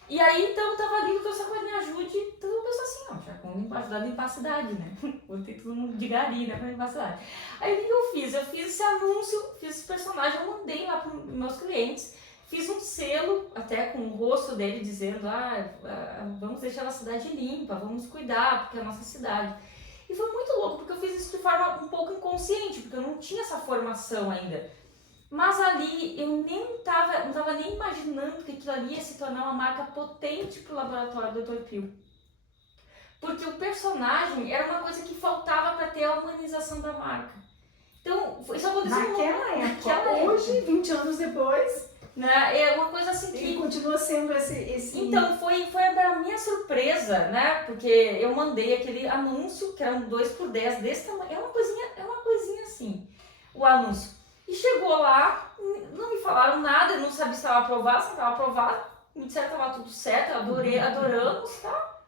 E aí, então, eu tava ali, o sacolinha ajude, tudo eu pensou assim, já vamos ajudar a limpar a cidade, né? Botei todo mundo de gari, né, pra limpar a cidade. Aí, o que eu fiz? Eu fiz esse anúncio, fiz esse personagem, eu mandei lá pros meus clientes, fiz um selo, até com o rosto dele, dizendo, vamos deixar a cidade limpa, vamos cuidar, porque é a nossa cidade. E foi muito louco, porque eu fiz isso de forma um pouco inconsciente, porque eu não tinha essa formação ainda. Mas ali eu não tava nem imaginando que aquilo ali ia se tornar uma marca potente pro laboratório do Dr. Pio. Porque o personagem era uma coisa que faltava para ter a humanização da marca. Então, isso aconteceu naquela época. Hoje, 20 anos depois, né, é uma coisa assim que... Ele continua sendo esse... Então, foi a minha surpresa, né? Porque eu mandei aquele anúncio, que era um 2x10 desse tamanho. É uma coisinha assim, o anúncio. E chegou lá, não me falaram nada, eu não sabia se estava aprovado, se não estava aprovado. Me disseram que estava tudo certo, adoramos, tá?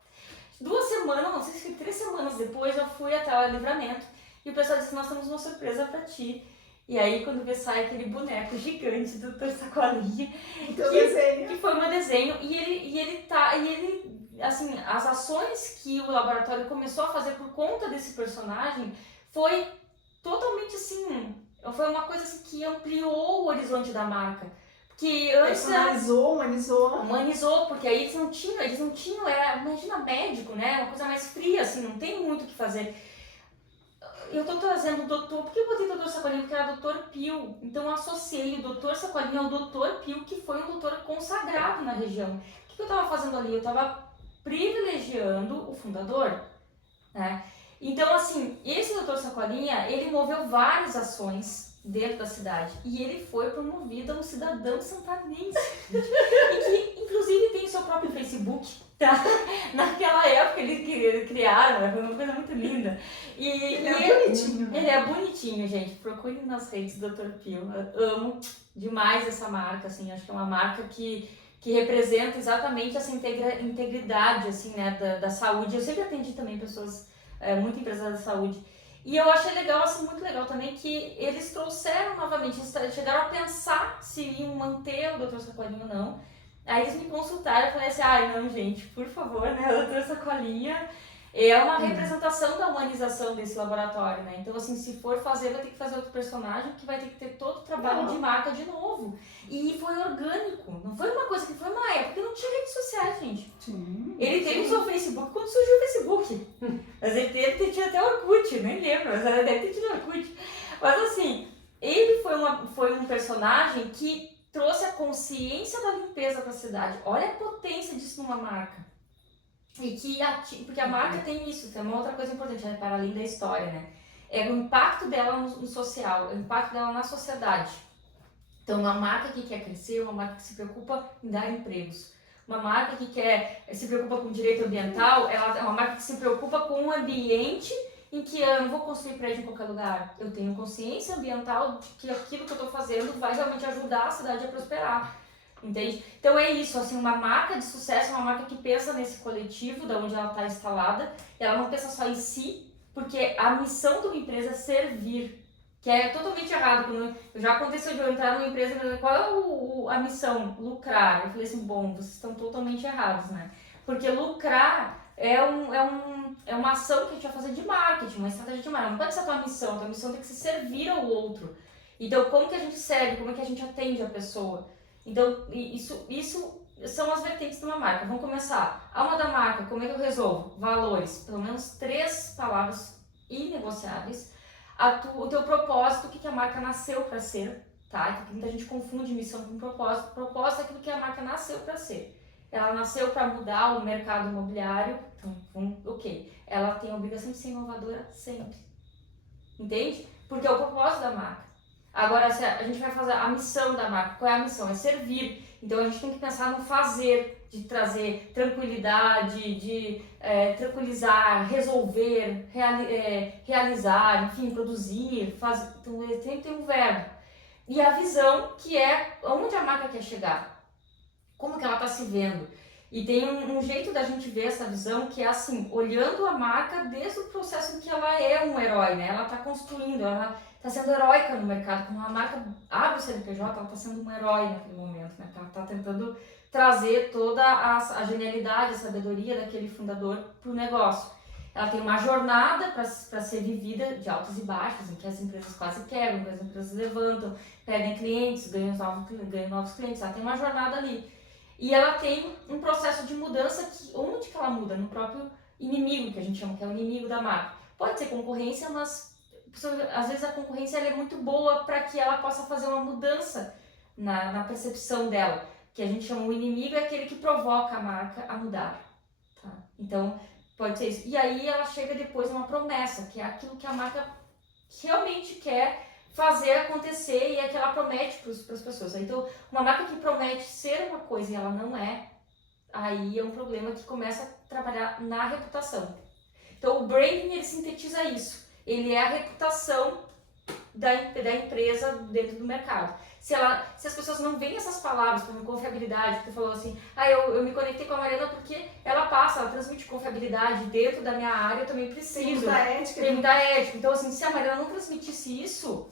2 semanas, não sei se foi 3 semanas depois, eu fui até o Livramento. E o pessoal disse, nós temos uma surpresa pra ti. E aí, quando vê, sai aquele boneco gigante do Dr. Sacolinha, que foi meu desenho. E ele, assim, as ações que o laboratório começou a fazer por conta desse personagem foi totalmente assim... Foi uma coisa assim, que ampliou o horizonte da marca. Porque antes humanizou, porque aí eles não tinham, imagina médico, né? Uma coisa mais fria, assim, não tem muito o que fazer. Eu tô trazendo o doutor, por que eu botei doutor Sacolinha? Porque era doutor Pio. Então eu associei o doutor Sacolinha ao doutor Pio, que foi um doutor consagrado na região. O que eu tava fazendo ali? Eu tava privilegiando o fundador, né? Então, assim, esse doutor Sacolinha, ele moveu várias ações dentro da cidade. E ele foi promovido a um cidadão santanense. E que, inclusive, tem o seu próprio Facebook, tá? Naquela época, eles criaram, foi uma coisa muito linda. Ele é bonitinho. Ele é bonitinho, gente. Procurem nas redes do Dr. Pio. Eu amo demais essa marca, assim. Acho que é uma marca que representa exatamente essa integridade, assim, né, da saúde. Eu sempre atendi também pessoas... muito empresários da saúde. E eu achei legal, assim, muito legal também, que eles trouxeram novamente, eles chegaram a pensar se iam manter o Dr. Sacolinha ou não. Aí eles me consultaram, eu falei assim, não, gente, por favor, né, o Dr. Sacolinha é uma representação da humanização desse laboratório, né? Então, assim, se for fazer, vai ter que fazer outro personagem, que vai ter que ter todo o trabalho de marca de novo. E foi orgânico, não foi uma coisa que foi uma época que não tinha redes sociais, gente. Ele usou o Facebook quando surgiu o Facebook. Mas ele tinha até Orkut, nem lembro, mas deve ter tido Orkut. Mas assim, ele foi um personagem que trouxe a consciência da limpeza para a cidade. Olha a potência disso numa marca. Porque a marca tem isso, tem uma outra coisa importante, né, para além da história, né? É o impacto dela no social, o impacto dela na sociedade. Então, uma marca que quer crescer, uma marca que se preocupa em dar empregos. Uma marca que se preocupa com direito ambiental, ela é uma marca que se preocupa com um ambiente em que eu não vou construir prédio em qualquer lugar. Eu tenho consciência ambiental de que aquilo que eu estou fazendo vai realmente ajudar a cidade a prosperar. Entende? Então é isso, assim, uma marca de sucesso é uma marca que pensa nesse coletivo, da onde ela está instalada, ela não pensa só em si, porque a missão de uma empresa é servir, que é totalmente errado. Já aconteceu de eu entrar numa empresa, qual é a missão? Lucrar. Eu falei assim, bom, vocês estão totalmente errados, né? Porque lucrar é uma ação que a gente vai fazer de marketing, uma estratégia de marketing. Não pode ser a tua missão tem que ser servir ao outro. Então, como que a gente serve, como é que a gente atende a pessoa? Então, isso são as vertentes de uma marca. Vamos começar. Alma da marca, como é que eu resolvo? Valores, pelo menos 3 palavras inegociáveis. O teu propósito, o que a marca nasceu para ser, tá? Porque muita gente confunde missão com propósito. Propósito é aquilo que a marca nasceu para ser. Ela nasceu para mudar o mercado imobiliário, então, ok. Ela tem a obrigação de ser inovadora sempre. Entende? Porque é o propósito da marca. Agora, se a gente vai fazer a missão da marca, qual é a missão? É servir. Então, a gente tem que pensar no fazer. de trazer tranquilidade, de tranquilizar, resolver, realizar, enfim, produzir, fazer. Então, ele sempre tem um verbo. E a visão, que é onde a marca quer chegar, como que ela está se vendo. E tem um jeito da gente ver essa visão que é assim, olhando a marca desde o processo em que ela é um herói, né? Ela está construindo, ela está sendo heróica no mercado. Quando uma marca abre o CNPJ, ela está sendo um herói naquele momento, né? Ela está tentando trazer toda a genialidade, a sabedoria daquele fundador para o negócio. Ela tem uma jornada para ser vivida de altos e baixos, em que as empresas quase quebram, em que as empresas levantam, perdem clientes, ganham novos clientes. Ela tem uma jornada ali. E ela tem um processo de mudança que, onde que ela muda? No próprio inimigo, que a gente chama, que é o inimigo da marca. Pode ser concorrência, mas às vezes a concorrência ela é muito boa para que ela possa fazer uma mudança na percepção dela. Que a gente chama o inimigo, é aquele que provoca a marca a mudar. Tá? Então, pode ser isso. E aí ela chega depois numa promessa, que é aquilo que a marca realmente quer fazer acontecer e é que ela promete para as pessoas. Então, uma marca que promete ser uma coisa e ela não é, aí é um problema que começa a trabalhar na reputação. Então, o branding, ele sintetiza isso. Ele é a reputação da empresa dentro do mercado. Se as pessoas não veem essas palavras, como confiabilidade, que tu falou assim, eu me conectei com a Mariana porque ela transmite confiabilidade dentro da minha área, eu também preciso. Tem muita ética. Então, assim, se a Mariana não transmitisse isso,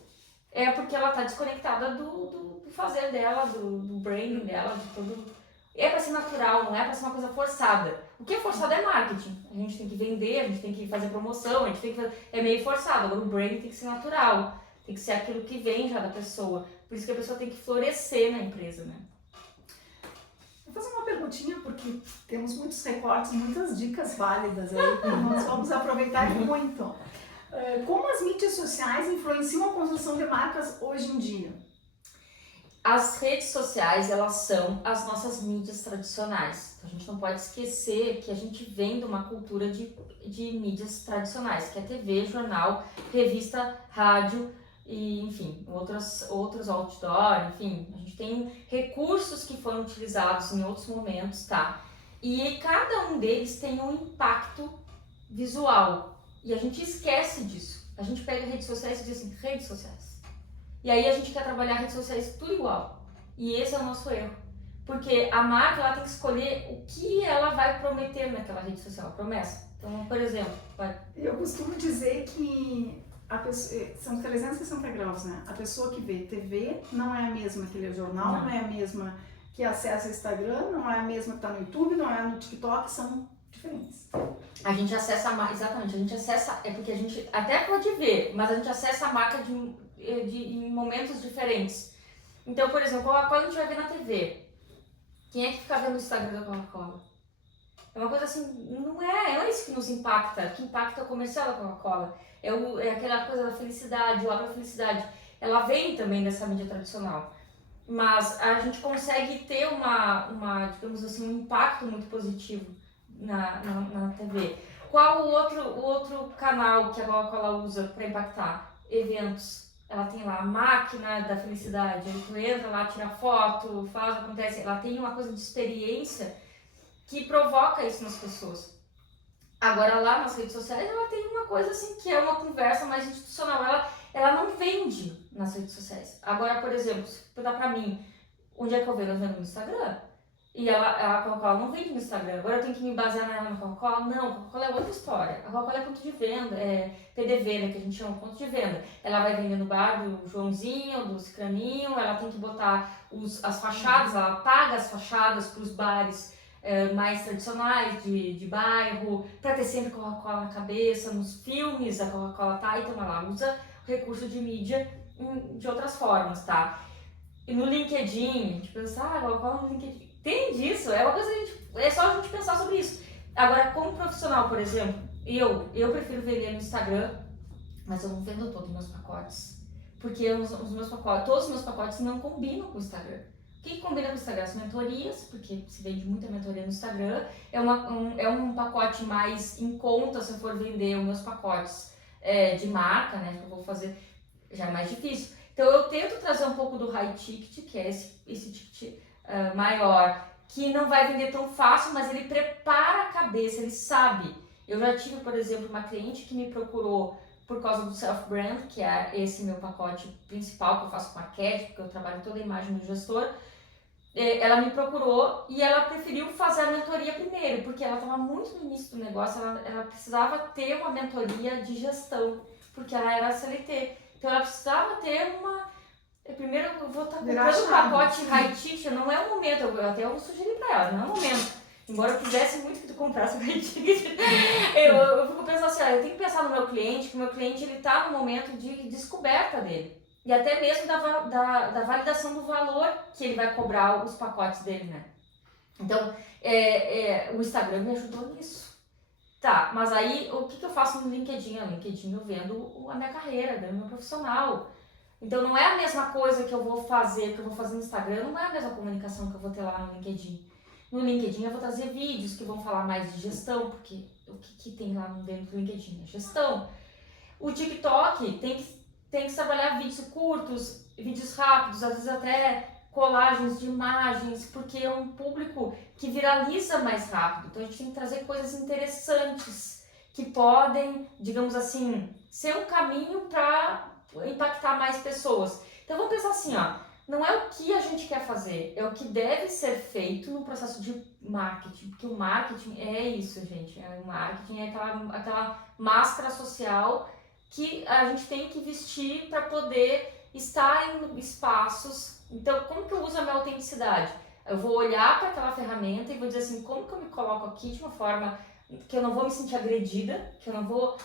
é porque ela está desconectada do fazer dela, do branding dela, de tudo. É para ser natural, não é para ser uma coisa forçada. O que é forçado é marketing. A gente tem que vender, a gente tem que fazer promoção, a gente tem que fazer... É meio forçado. Agora o branding tem que ser natural. Tem que ser aquilo que vem já da pessoa. Por isso que a pessoa tem que florescer na empresa, né? Vou fazer uma perguntinha, porque temos muitos recortes, muitas dicas válidas aí. Nós vamos aproveitar muito. Como as mídias sociais influenciam a construção de marcas hoje em dia? As redes sociais, elas são as nossas mídias tradicionais. A gente não pode esquecer que a gente vem de uma cultura de mídias tradicionais, que é TV, jornal, revista, rádio e, enfim, outros outdoor, enfim. A gente tem recursos que foram utilizados em outros momentos, tá? E cada um deles tem um impacto visual. E a gente esquece disso. A gente pega redes sociais e diz assim, redes sociais. E aí a gente quer trabalhar redes sociais tudo igual. E esse é o nosso erro. Porque a marca ela tem que escolher o que ela vai prometer naquela rede social, a promessa. Então, por exemplo, eu costumo dizer que a pessoa, são 360 graus, né? A pessoa que vê TV não é a mesma que lê jornal, não é a mesma que acessa Instagram, não é a mesma que está no YouTube, não é no TikTok, são diferentes. A gente acessa a marca, exatamente, a gente acessa, é porque a gente até pode ver, mas a gente acessa a marca em momentos diferentes. Então, por exemplo, Coca-Cola a gente vai ver na TV. Quem é que fica vendo o Instagram da Coca-Cola? É uma coisa assim, não é isso que nos impacta. O que impacta é o comercial da Coca-Cola. É aquela coisa da felicidade, o a felicidade. Ela vem também dessa mídia tradicional. Mas a gente consegue ter digamos assim, um impacto muito positivo na TV. Qual o outro canal que a Coca-Cola usa para impactar? Eventos. Ela tem lá a máquina da felicidade, aí tu entra lá, tira foto, acontece. Ela tem uma coisa de experiência que provoca isso nas pessoas. Agora lá nas redes sociais ela tem uma coisa assim que é uma conversa mais institucional. Ela não vende nas redes sociais. Agora, por exemplo, se perguntar pra mim, onde é que eu vendo? Eu vendo no Instagram. E a Coca-Cola não vende no Instagram. Agora eu tenho que me basear na Coca-Cola? Não, a Coca-Cola é outra história. A Coca-Cola é ponto de venda, é PDV, né, que a gente chama ponto de venda. Ela vai vender no bar do Joãozinho, do Cicraninho, ela tem que botar as fachadas, ela paga as fachadas para os bares mais tradicionais de bairro, para ter sempre Coca-Cola na cabeça, nos filmes a Coca-Cola tá, então ela usa recurso de mídia de outras formas, tá? E no LinkedIn, a gente pensa, Coca-Cola no LinkedIn. Tem disso, é uma coisa é só a gente pensar sobre isso. Agora, como profissional, por exemplo, eu prefiro vender no Instagram, mas eu não vendo todos os meus pacotes. Porque todos os meus pacotes não combinam com o Instagram. O que combina com o Instagram? As mentorias, porque se vende muita mentoria no Instagram. É um pacote mais em conta se eu for vender os meus pacotes de marca, né? Que eu vou fazer, já é mais difícil. Então eu tento trazer um pouco do high ticket, que é esse ticket maior, que não vai vender tão fácil, mas ele prepara a cabeça, ele sabe. Eu já tive, por exemplo, uma cliente que me procurou por causa do self-brand, que é esse meu pacote principal que eu faço com arquétipo, que eu trabalho toda a imagem do gestor. Ela me procurou e ela preferiu fazer a mentoria primeiro, porque ela estava muito no início do negócio, ela precisava ter uma mentoria de gestão, porque ela era CLT. Então ela precisava ter uma... Primeiro eu vou estar comprando o pacote high ticket, não é o momento, eu vou sugerir para ela, não é o momento. Embora eu quisesse muito que tu comprasse o high ticket, eu fico pensando assim, eu tenho que pensar no meu cliente, que o meu cliente ele está no momento de descoberta dele. E até mesmo da validação do valor que ele vai cobrar os pacotes dele, né? Então, o Instagram me ajudou nisso. Tá, mas aí o que eu faço no LinkedIn? No LinkedIn eu vendo a minha carreira, vendo o meu profissional. Então não é a mesma coisa que eu vou fazer no Instagram, não é a mesma comunicação que eu vou ter lá no LinkedIn. No LinkedIn eu vou trazer vídeos que vão falar mais de gestão, porque o que tem lá dentro do LinkedIn é gestão. O TikTok tem que trabalhar vídeos curtos, vídeos rápidos, às vezes até colagens de imagens, porque é um público que viraliza mais rápido. Então a gente tem que trazer coisas interessantes que podem, digamos assim, ser um caminho para impactar mais pessoas. Então vamos pensar assim, ó, não é o que a gente quer fazer, é o que deve ser feito no processo de marketing, porque o marketing é isso, gente. O marketing é aquela máscara social que a gente tem que vestir para poder estar em espaços. Então, como que eu uso a minha autenticidade? Eu vou olhar para aquela ferramenta e vou dizer assim, como que eu me coloco aqui de uma forma que eu não vou me sentir agredida, que eu não vou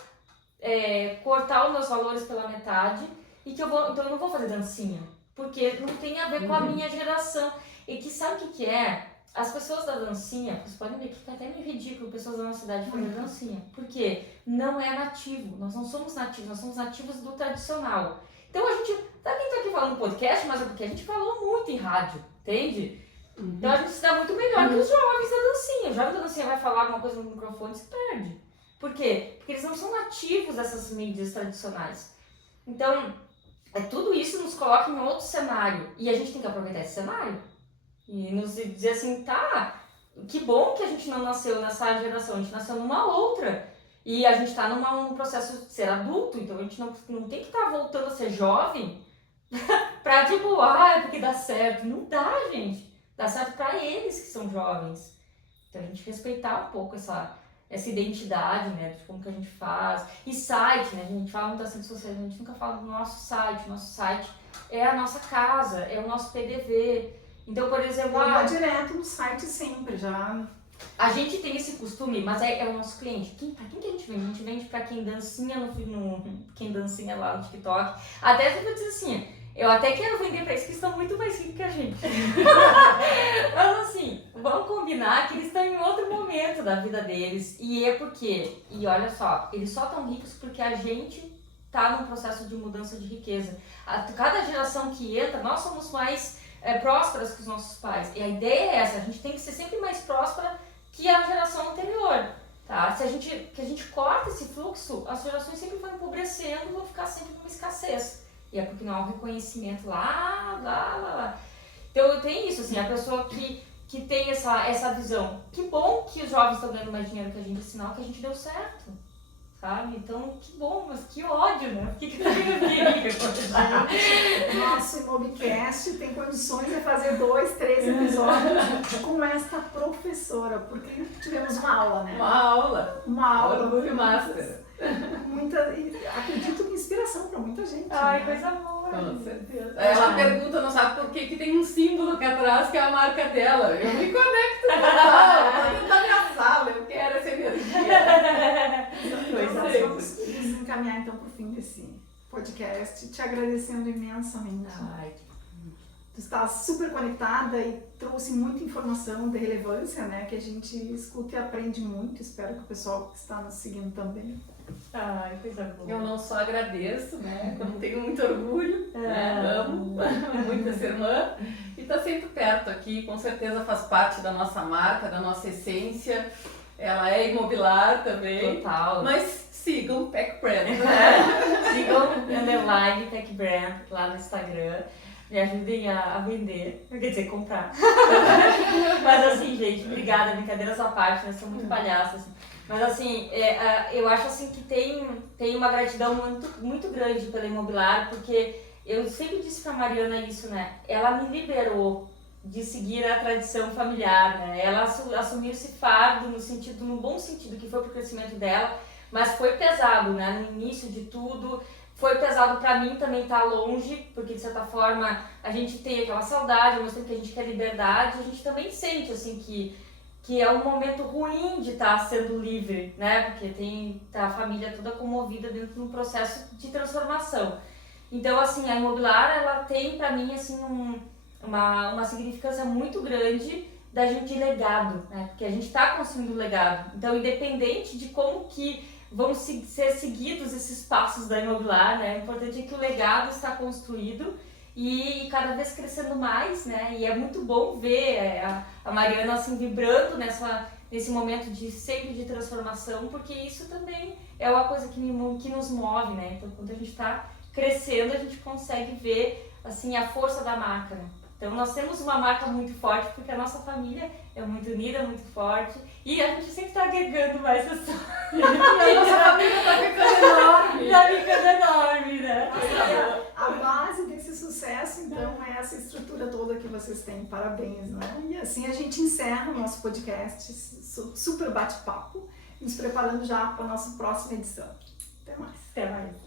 cortar os meus valores pela metade e que então eu não vou fazer dancinha, porque não tem a ver com a minha geração. E que sabe o que é? As pessoas da dancinha, vocês podem ver que fica até meio ridículo pessoas da nossa cidade fazendo dancinha. Por quê? Não é nativo, nós não somos nativos, nós somos nativos do tradicional. Então a gente, tá aqui falando podcast, mas é porque a gente falou muito em rádio, entende? Então a gente se dá muito melhor que os jovens da dancinha. O jovem da dancinha vai falar alguma coisa no microfone e se perde. Por quê? Porque eles não são nativos dessas mídias tradicionais. Então, tudo isso nos coloca em outro cenário. E a gente tem que aproveitar esse cenário. E nos dizer assim, tá, que bom que a gente não nasceu nessa geração, a gente nasceu numa outra. E a gente tá num processo de ser adulto, então a gente não tem que estar voltando a ser jovem pra tipo, porque dá certo. Não dá, gente. Dá certo pra eles que são jovens. Então a gente respeitar um pouco essa identidade, né, de como que a gente faz. E site, né, a gente fala muito das redes sociais, a gente nunca fala do nosso site. O nosso site é a nossa casa, é o nosso PDV. Então, por exemplo... Eu vou direto no site sempre, já... A gente tem esse costume, mas é o nosso cliente. Pra quem que a gente vende? A gente vende pra quem dancinha quem dancinha lá no TikTok. Até eu vou dizer assim, eu até quero vender pra eles que estão muito mais ricos que a gente. Mas assim, vamos combinar que eles estão em outro momento da vida deles. E é porque, e olha só, eles só estão ricos porque a gente tá num processo de mudança de riqueza. Cada geração que entra, nós somos mais prósperas que os nossos pais. E a ideia é essa, a gente tem que ser sempre mais próspera que a geração anterior. Tá? Que a gente corta esse fluxo, as gerações sempre vão empobrecendo e vão ficar sempre numa escassez. E é porque não há um reconhecimento lá. Então tem isso, assim, a pessoa que tem essa visão. Que bom que os jovens estão ganhando mais dinheiro que a gente, sinal que a gente deu certo, sabe? Então, que bom, mas que ódio, né? Por que eu não Nosso Imobcast tem condições de fazer 2, 3 episódios com esta professora, porque tivemos uma aula, né? Uma aula. Muito master. Acredito que inspiração para muita gente. Ai, né? coisa boa. Com certeza. Ela pergunta, não sabe por que tem um símbolo aqui atrás que é a marca dela. Eu me conecto total. Tá na minha sala, eu quero essa energia. Nós vamos desencaminhar então para o fim desse podcast, te agradecendo imensamente. Tu está super conectada e trouxe muita informação de relevância, né? Que a gente escuta e aprende muito. Espero que o pessoal que está nos seguindo também. Ai, coisa boa. Eu não só agradeço, né? Como tenho muito orgulho, né? Amo muito essa irmã. E tá sempre perto aqui, com certeza faz parte da nossa marca, da nossa essência. Ela é imobiliar também. Total. Mas sigam o Tech Brand. Sigam _Tech Brand lá no Instagram. me ajudem a vender, quer dizer, comprar. Mas assim, gente, obrigada, brincadeiras à parte, né? Sou muito palhaça, assim. Mas assim, eu acho assim que tem uma gratidão muito grande pela Imobiliar, porque eu sempre disse pra Mariana isso, né? Ela me liberou de seguir a tradição familiar, né? Ela assumiu esse fardo no bom sentido, que foi pro crescimento dela, mas foi pesado, né? No início de tudo, foi pesado pra mim também estar longe, porque de certa forma a gente tem aquela saudade, ao mesmo tempo que a gente quer liberdade, a gente também sente assim que é um momento ruim de estar sendo livre, né? Porque tá a família toda comovida dentro de um processo de transformação. Então, assim, a Imobiliar, ela tem pra mim, assim, uma significância muito grande da gente de legado, né? Porque a gente está construindo legado. Então, independente de como que vão ser seguidos esses passos da Imobiliar, né? O importante é que o legado está construído e cada vez crescendo mais, né? E é muito bom ver a Mariana, assim, vibrando nesse momento sempre de transformação, porque isso também é uma coisa que nos move, né? Então, quando a gente está crescendo, a gente consegue ver, assim, a força da marca, né? Então, nós temos uma marca muito forte, porque a nossa família é muito unida, muito forte, e a gente sempre está agregando mais pessoas. E a nossa família tá ficando enorme. Tá ficando enorme, né? A base desse sucesso, então, é essa estrutura toda que vocês têm. Parabéns, né? E assim a gente encerra o nosso podcast, super bate-papo, nos preparando já para a nossa próxima edição. Até mais. Até mais.